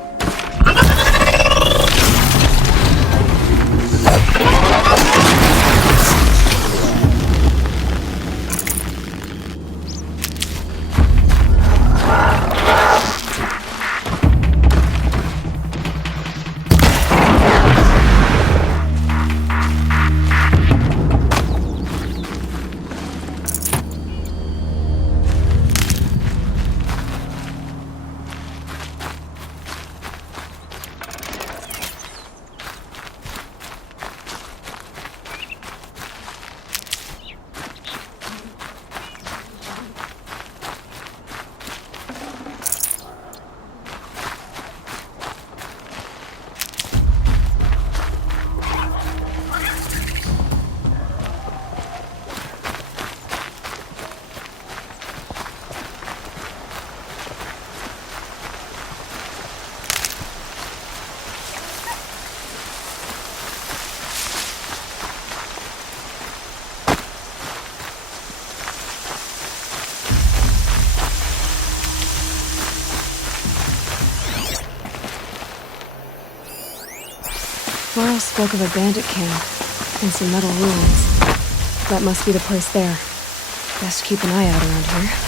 Laurel spoke of a bandit camp and some metal ruins. That must be the place there. Best keep an eye out around here.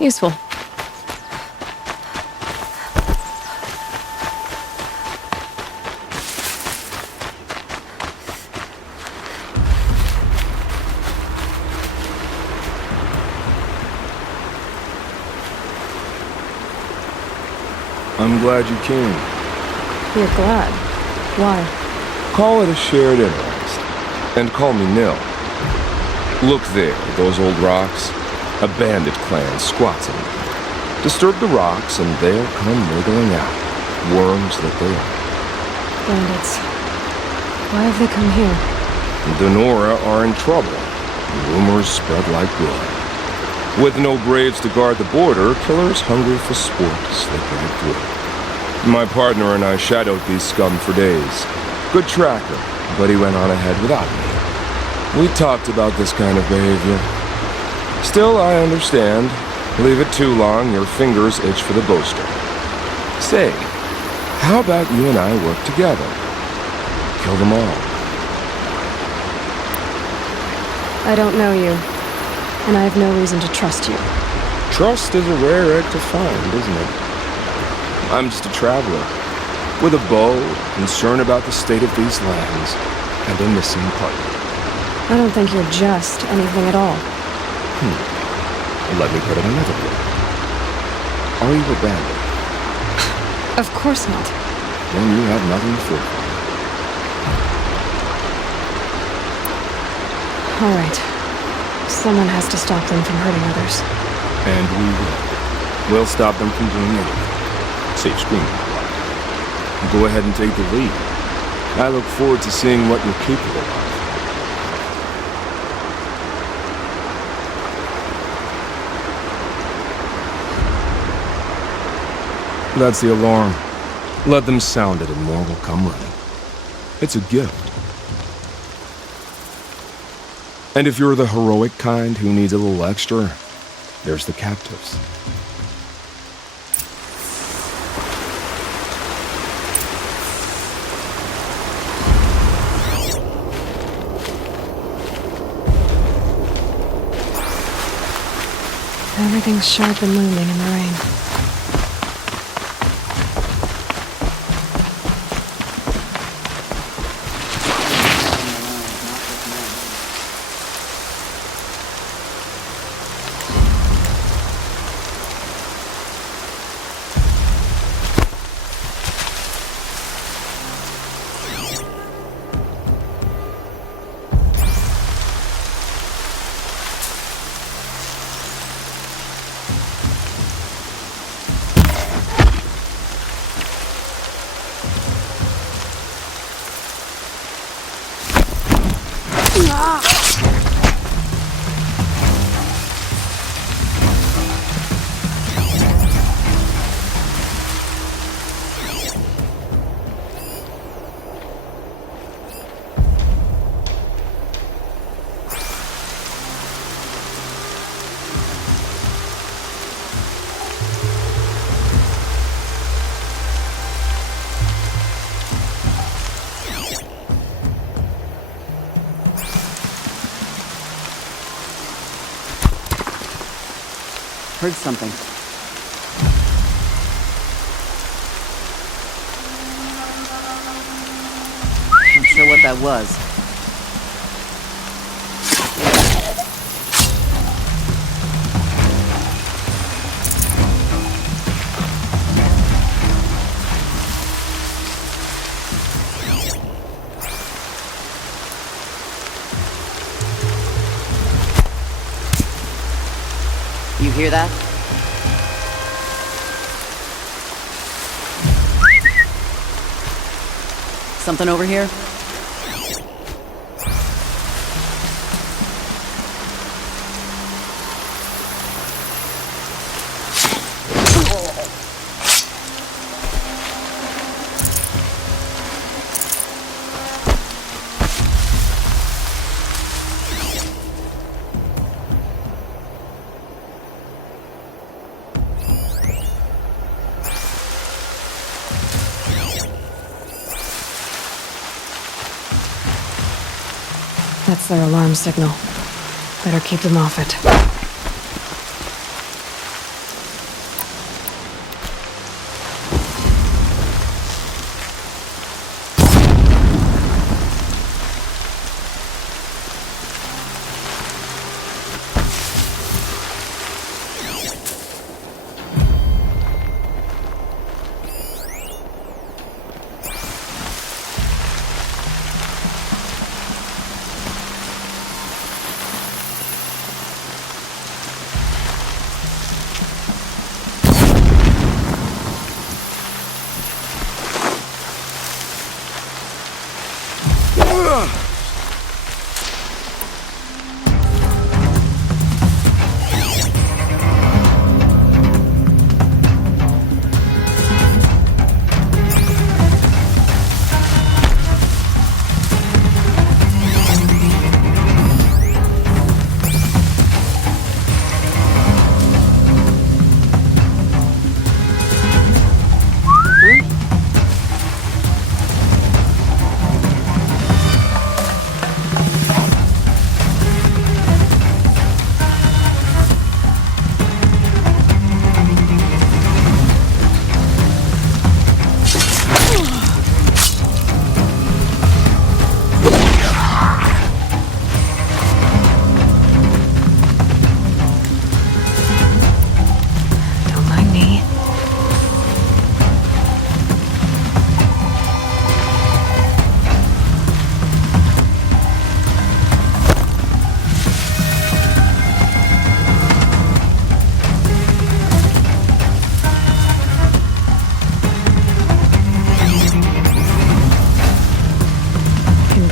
Useful. I'm glad you came. You're glad? Why? Call it a shared interest. And call me Nil. Look there, those old rocks. A bandit clan squats in them. Disturb the rocks and they'll come wriggling out. Worms that they are. Bandits. Why have they come here? The Nora are in trouble. Rumors spread like blood. With no Braves to guard the border, killers hungry for sport slip right through. My partner and I shadowed these scum for days. Good tracker, but he went on ahead without me. We talked about this kind of behavior. Still, I understand. Leave it too long, your fingers itch for the bowstring. Say, how about you and I work together? Kill them all. I don't know you, and I have no reason to trust you. Trust is a rare egg to find, isn't it? I'm just a traveler, with a bow, concerned about the state of these lands, and a missing partner. I don't think you're just anything at all. Let me put it another way. Are you a bandit? Of course not. Then you have nothing to fear. All right. Someone has to stop them from hurting others. And we will. We'll stop them from doing anything. Safe screening. Go ahead and take the lead. I look forward to seeing what you're capable of. That's the alarm. Let them sound it and more will come running. It's a gift. And if you're the heroic kind who needs a little extra, there's the captives. Everything's sharp and looming in the rain. Heard something. Not sure what that was. You hear that? Something over here? That's their alarm signal. Better keep them off it.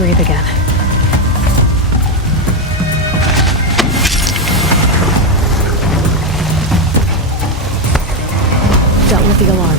breathe again. Dealt with the alarm.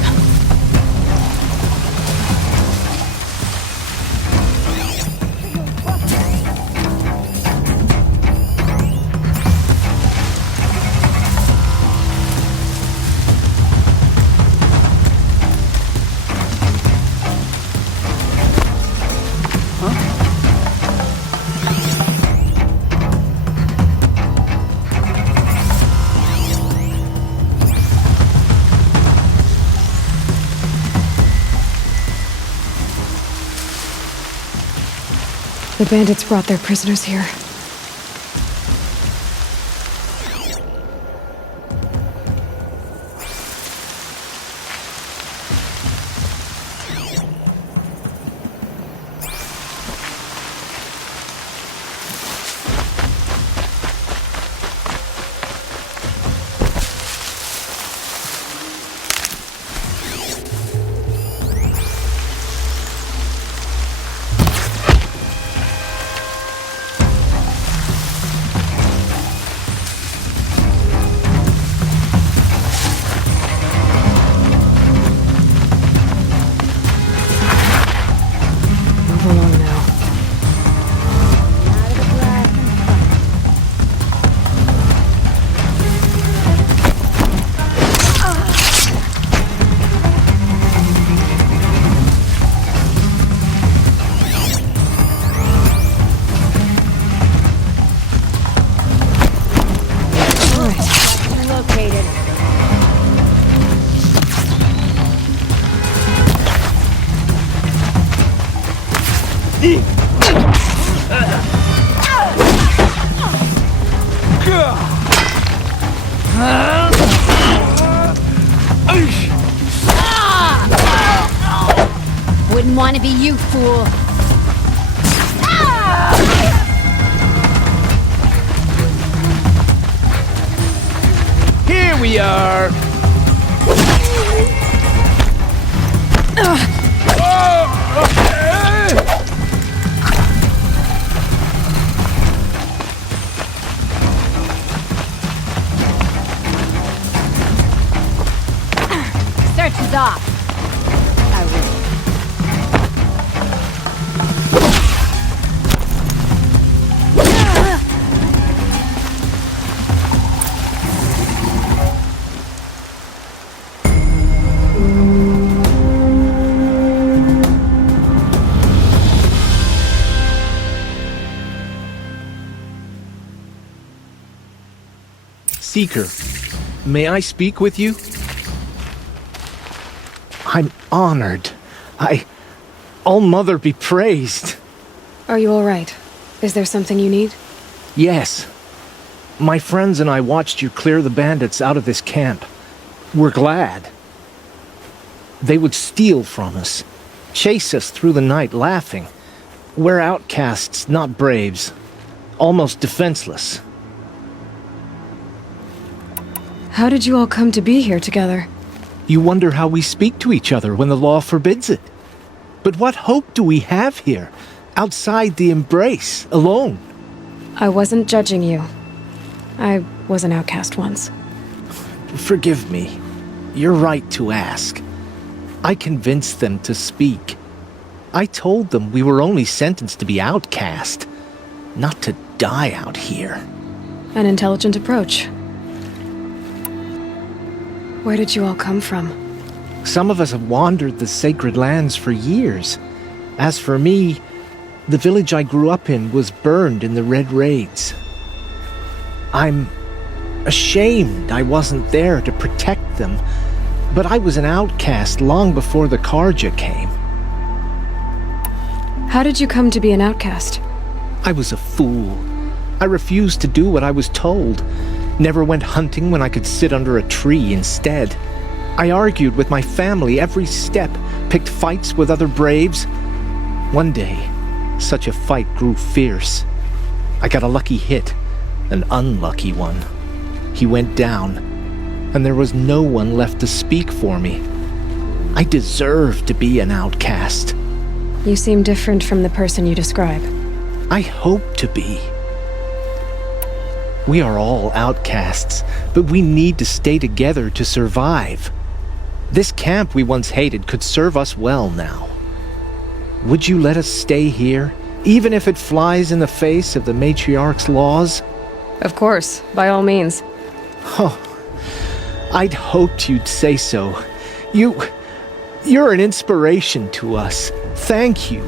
The bandits brought their prisoners here. Wouldn't want to be you, fool. Here we are. Search is off. I will. Seeker, may I speak with you? I'm honored. All-Mother be praised. Are you all right? Is there something you need? Yes. My friends and I watched you clear the bandits out of this camp. We're glad. They would steal from us, chase us through the night laughing. We're outcasts, not braves. Almost defenseless. How did you all come to be here together? You wonder how we speak to each other when the law forbids it. But what hope do we have here, outside the embrace, alone? I wasn't judging you. I was an outcast once. Forgive me. You're right to ask. I convinced them to speak. I told them we were only sentenced to be outcast, not to die out here. An intelligent approach. Where did you all come from? Some of us have wandered the sacred lands for years. As for me, the village I grew up in was burned in the Red Raids. I'm ashamed I wasn't there to protect them, but I was an outcast long before the Karja came. How did you come to be an outcast? I was a fool. I refused to do what I was told. Never went hunting when I could sit under a tree instead. I argued with my family every step, picked fights with other braves. One day, such a fight grew fierce. I got a lucky hit, an unlucky one. He went down, and there was no one left to speak for me. I deserved to be an outcast. You seem different from the person you describe. I hope to be. We are all outcasts, but we need to stay together to survive. This camp we once hated could serve us well now. Would you let us stay here, even if it flies in the face of the matriarch's laws? Of course, by all means. Oh, I'd hoped you'd say so. You're an inspiration to us. Thank you.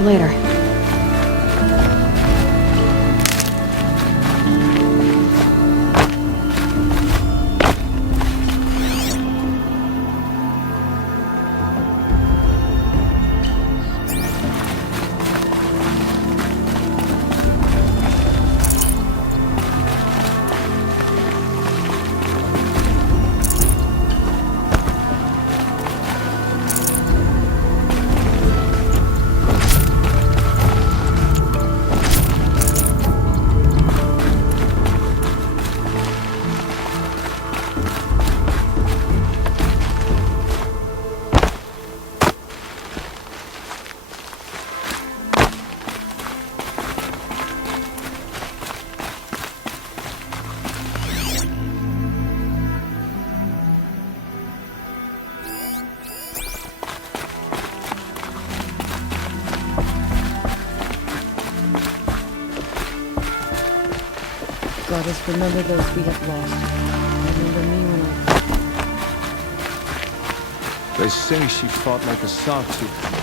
Later. God has remembered those we have lost. Remember me when They say she fought like a sawtooth.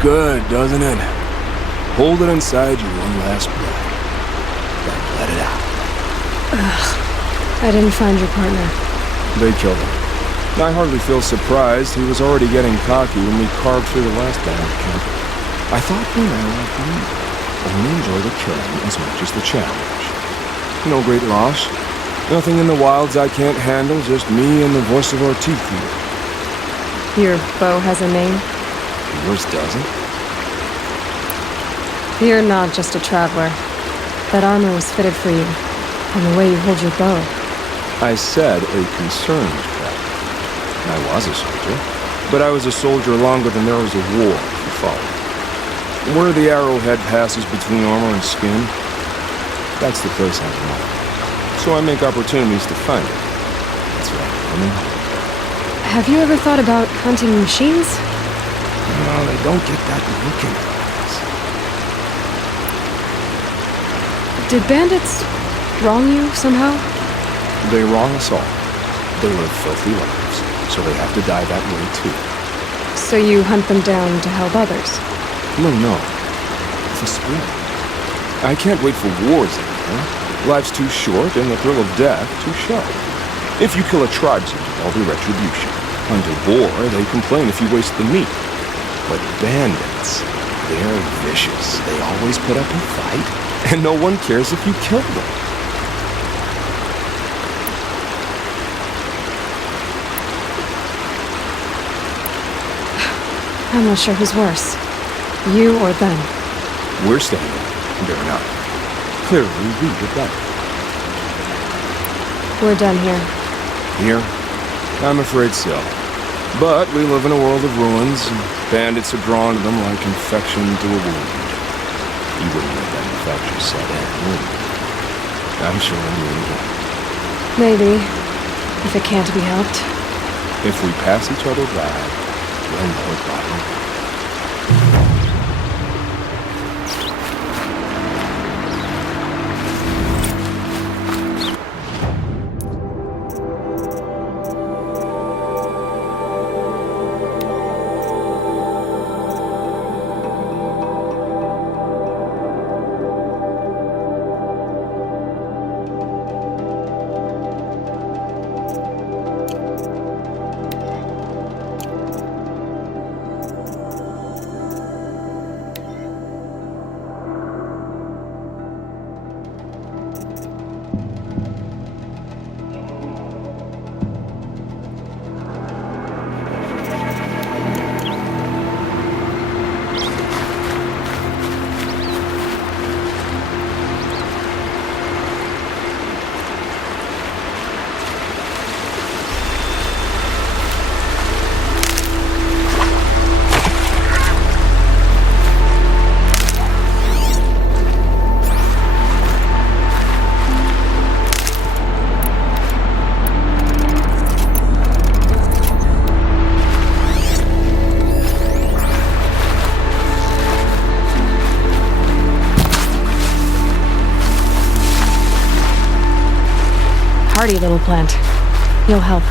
good, doesn't it? Hold it inside you one last breath. Then let it out. I didn't find your partner. They killed him. I hardly feel surprised. He was already getting cocky when we carved through the last bandit camp. I thought the man like me only enjoy the killing as much as the challenge. No great loss. Nothing in the wilds I can't handle, just me and the voice of our teeth here. Your bow has a name? Yours doesn't? You're not just a traveler. That armor was fitted for you, and the way you hold your bow. I said a concerned traveler. I was a soldier, but I was a soldier longer than there was a war, if you follow. Where the arrowhead passes between armor and skin, that's the place I belong. So I make opportunities to find it. That's right, woman. Have you ever thought about hunting machines? No, they don't get that look in their eyes. Did bandits wrong you somehow? They wrong us all. They live filthy lives, so they have to die that way too. So you hunt them down to help others? No. For spirit. I can't wait for wars anymore. Life's too short and the thrill of death too sharp. If you kill a tribesman, there'll be retribution. Hunt a boar, they complain if you waste the meat. But bandits, they're vicious. They always put up a fight, and no one cares if you kill them. I'm not sure who's worse. You or them. We're standing. They're not. Clearly, we did better. We're done here. Here? I'm afraid so. But we live in a world of ruins, and bandits are drawn to them like infection to a wound. You wouldn't let that infection set in, would you? I'm sure you would. Maybe. If it can't be helped. If we pass each other by, we'll know it right away. Hardy little plant. You'll help.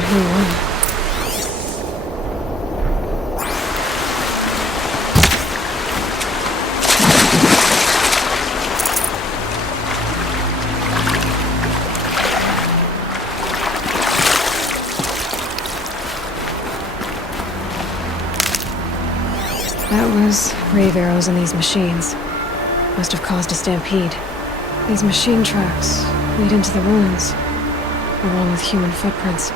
But who won? That was rave arrows in these machines. Must have caused a stampede. These machine tracks lead into the ruins, along with human footprints.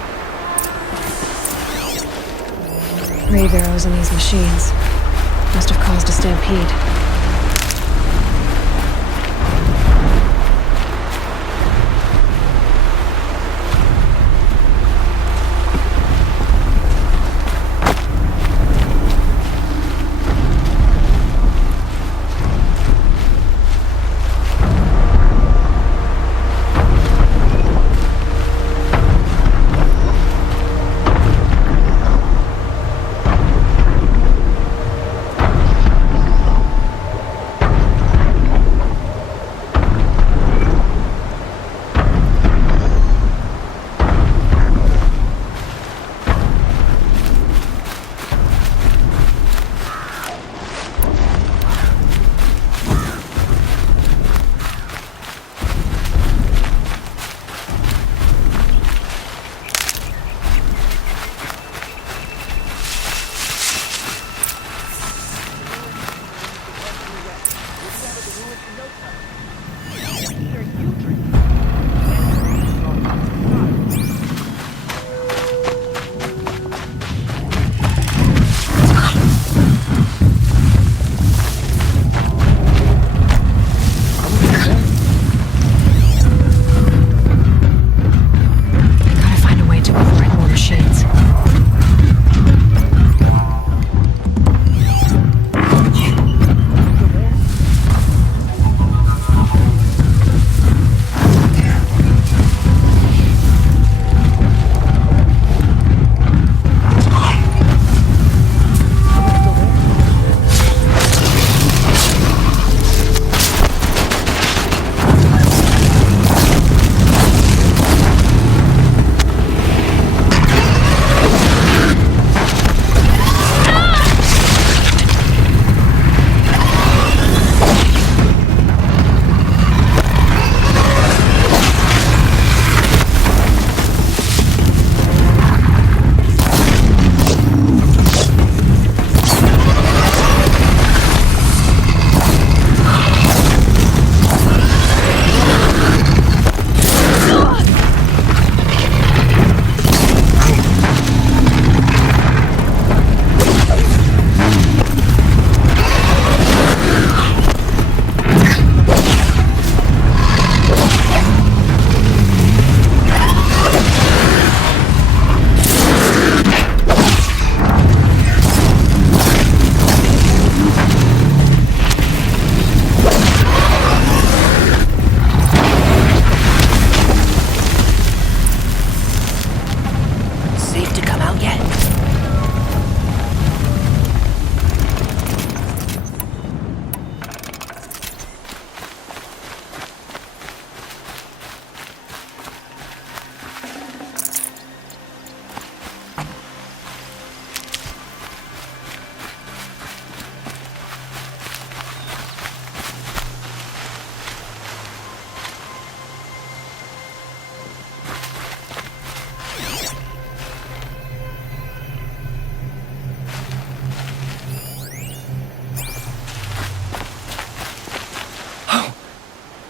Rave arrows in these machines. Must have caused a stampede.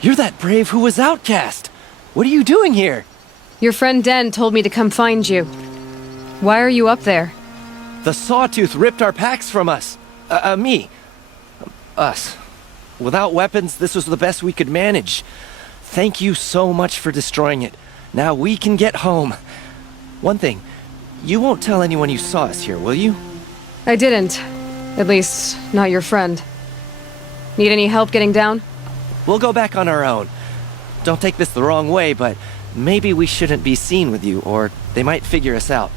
You're that brave who was outcast. What are you doing here? Your friend Den told me to come find you. Why are you up there? The Sawtooth ripped our packs from us. Me. Us. Without weapons, this was the best we could manage. Thank you so much for destroying it. Now we can get home. One thing, you won't tell anyone you saw us here, will you? I didn't. At least, not your friend. Need any help getting down? We'll go back on our own. Don't take this the wrong way, but maybe we shouldn't be seen with you, or they might figure us out.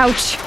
Ouch.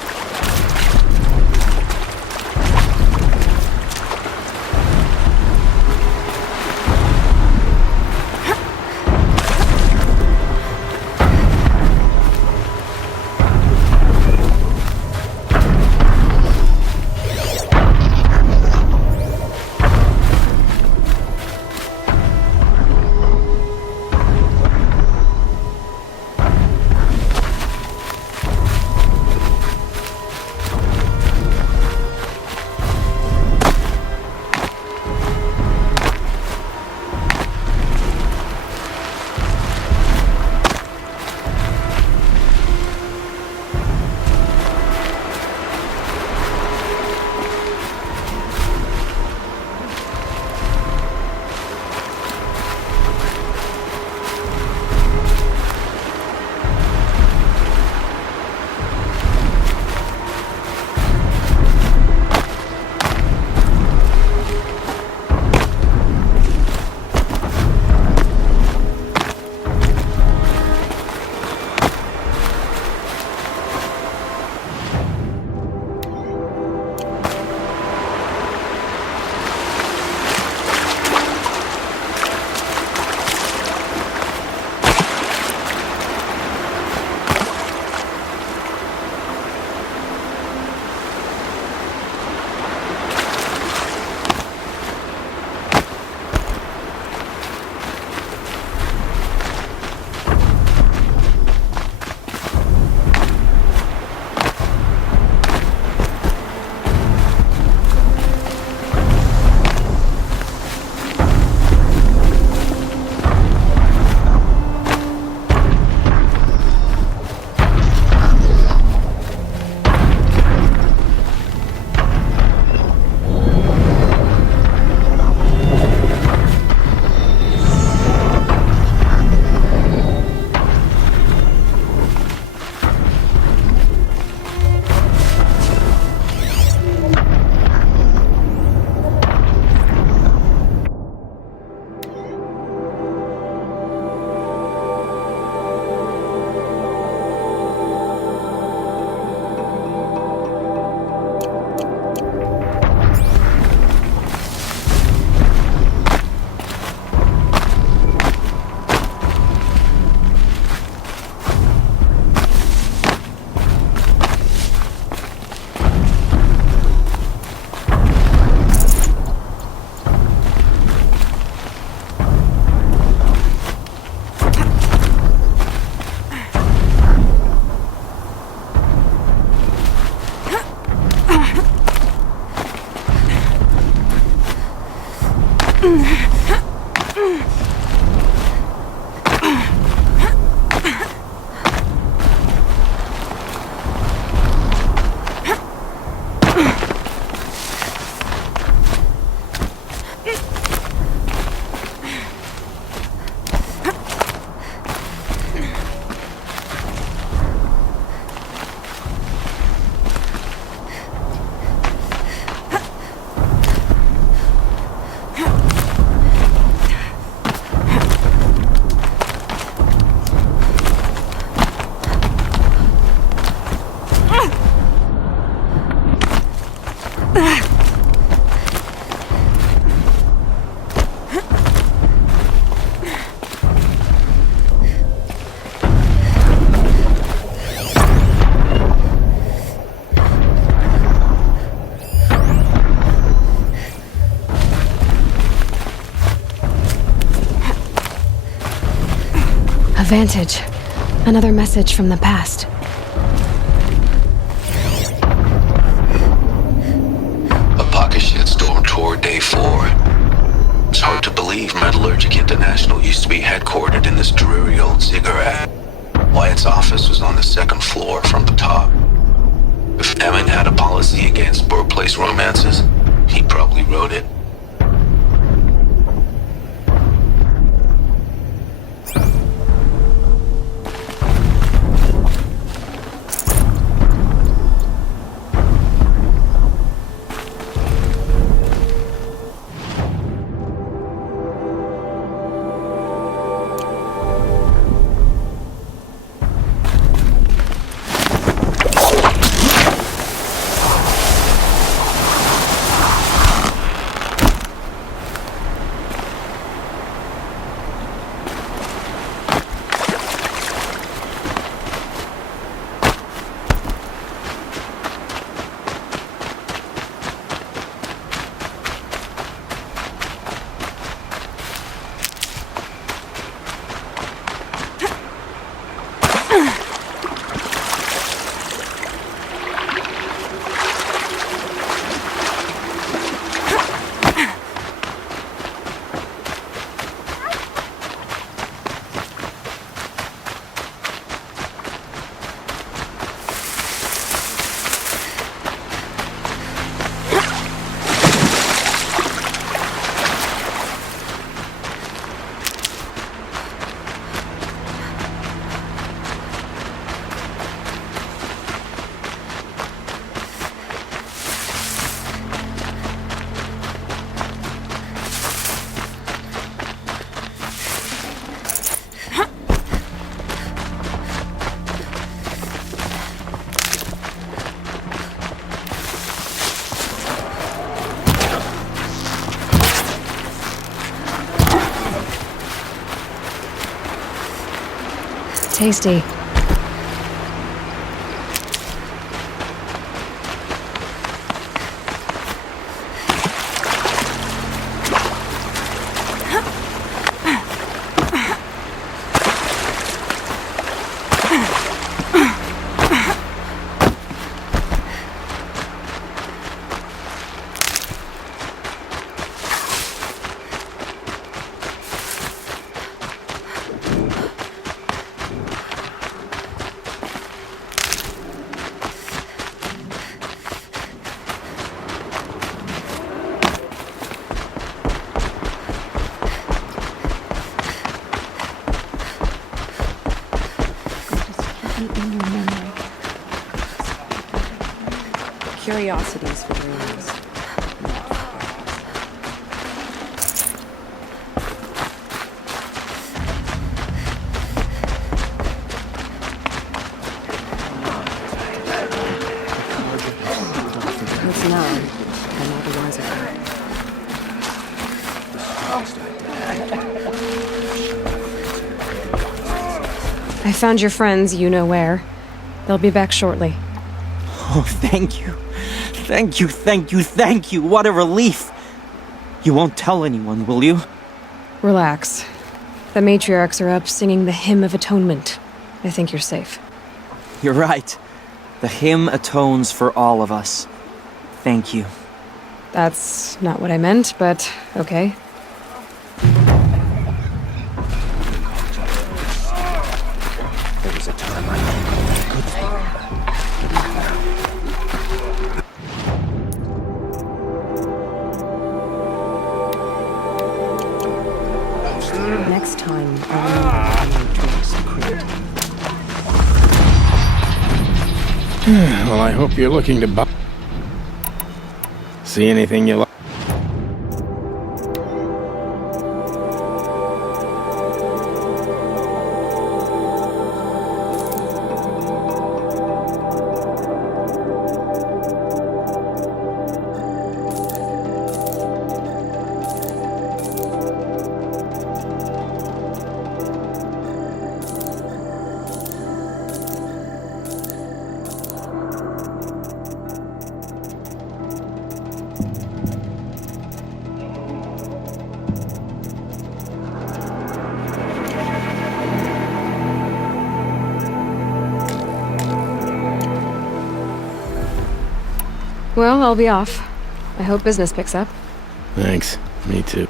Vantage. Another message from the past. A pocket shitstorm toward day 4. It's hard to believe Metallurgic International used to be headquartered in this dreary old ziggurat. Wyatt's office was on the 2nd floor from the top. If Emmett had a policy against birthplace romances, he probably wrote it. tasty. Curiosities for dreamers. What's known, and all the wiser. I found your friends, you know where. They'll be back shortly. Oh, thank you. Thank you, thank you, thank you. What a relief. You won't tell anyone, will you? Relax. The matriarchs are up singing the Hymn of Atonement. I think you're safe. You're right. The hymn atones for all of us. Thank you. That's not what I meant, but okay. There was a time I thought good thing. Next time, I will need to create. Well, I hope you're looking to buy. See anything you like? Well, I'll be off. I hope business picks up. Thanks. Me too.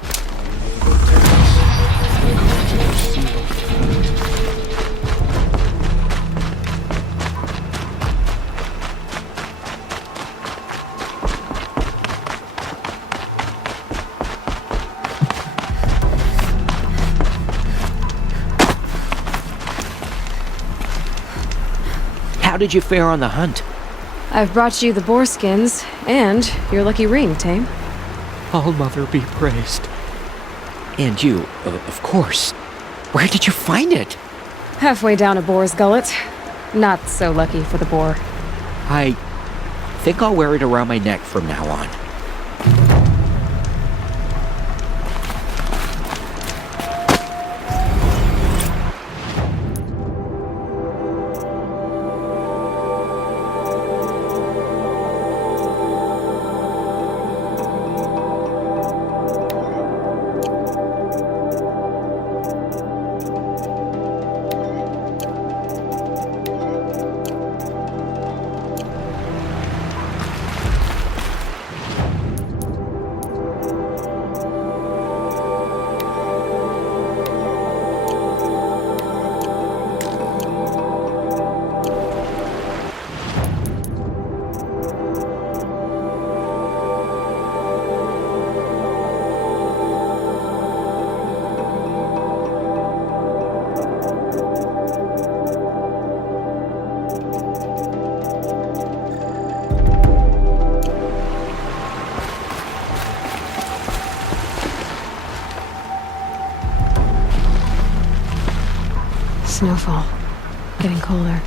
How did you fare on the hunt? I've brought you the boar skins and your lucky ring, Tame. All Mother be praised. And you, of course. Where did you find it? Halfway down a boar's gullet. Not so lucky for the boar. I think I'll wear it around my neck from now on. Snowfall. Getting colder.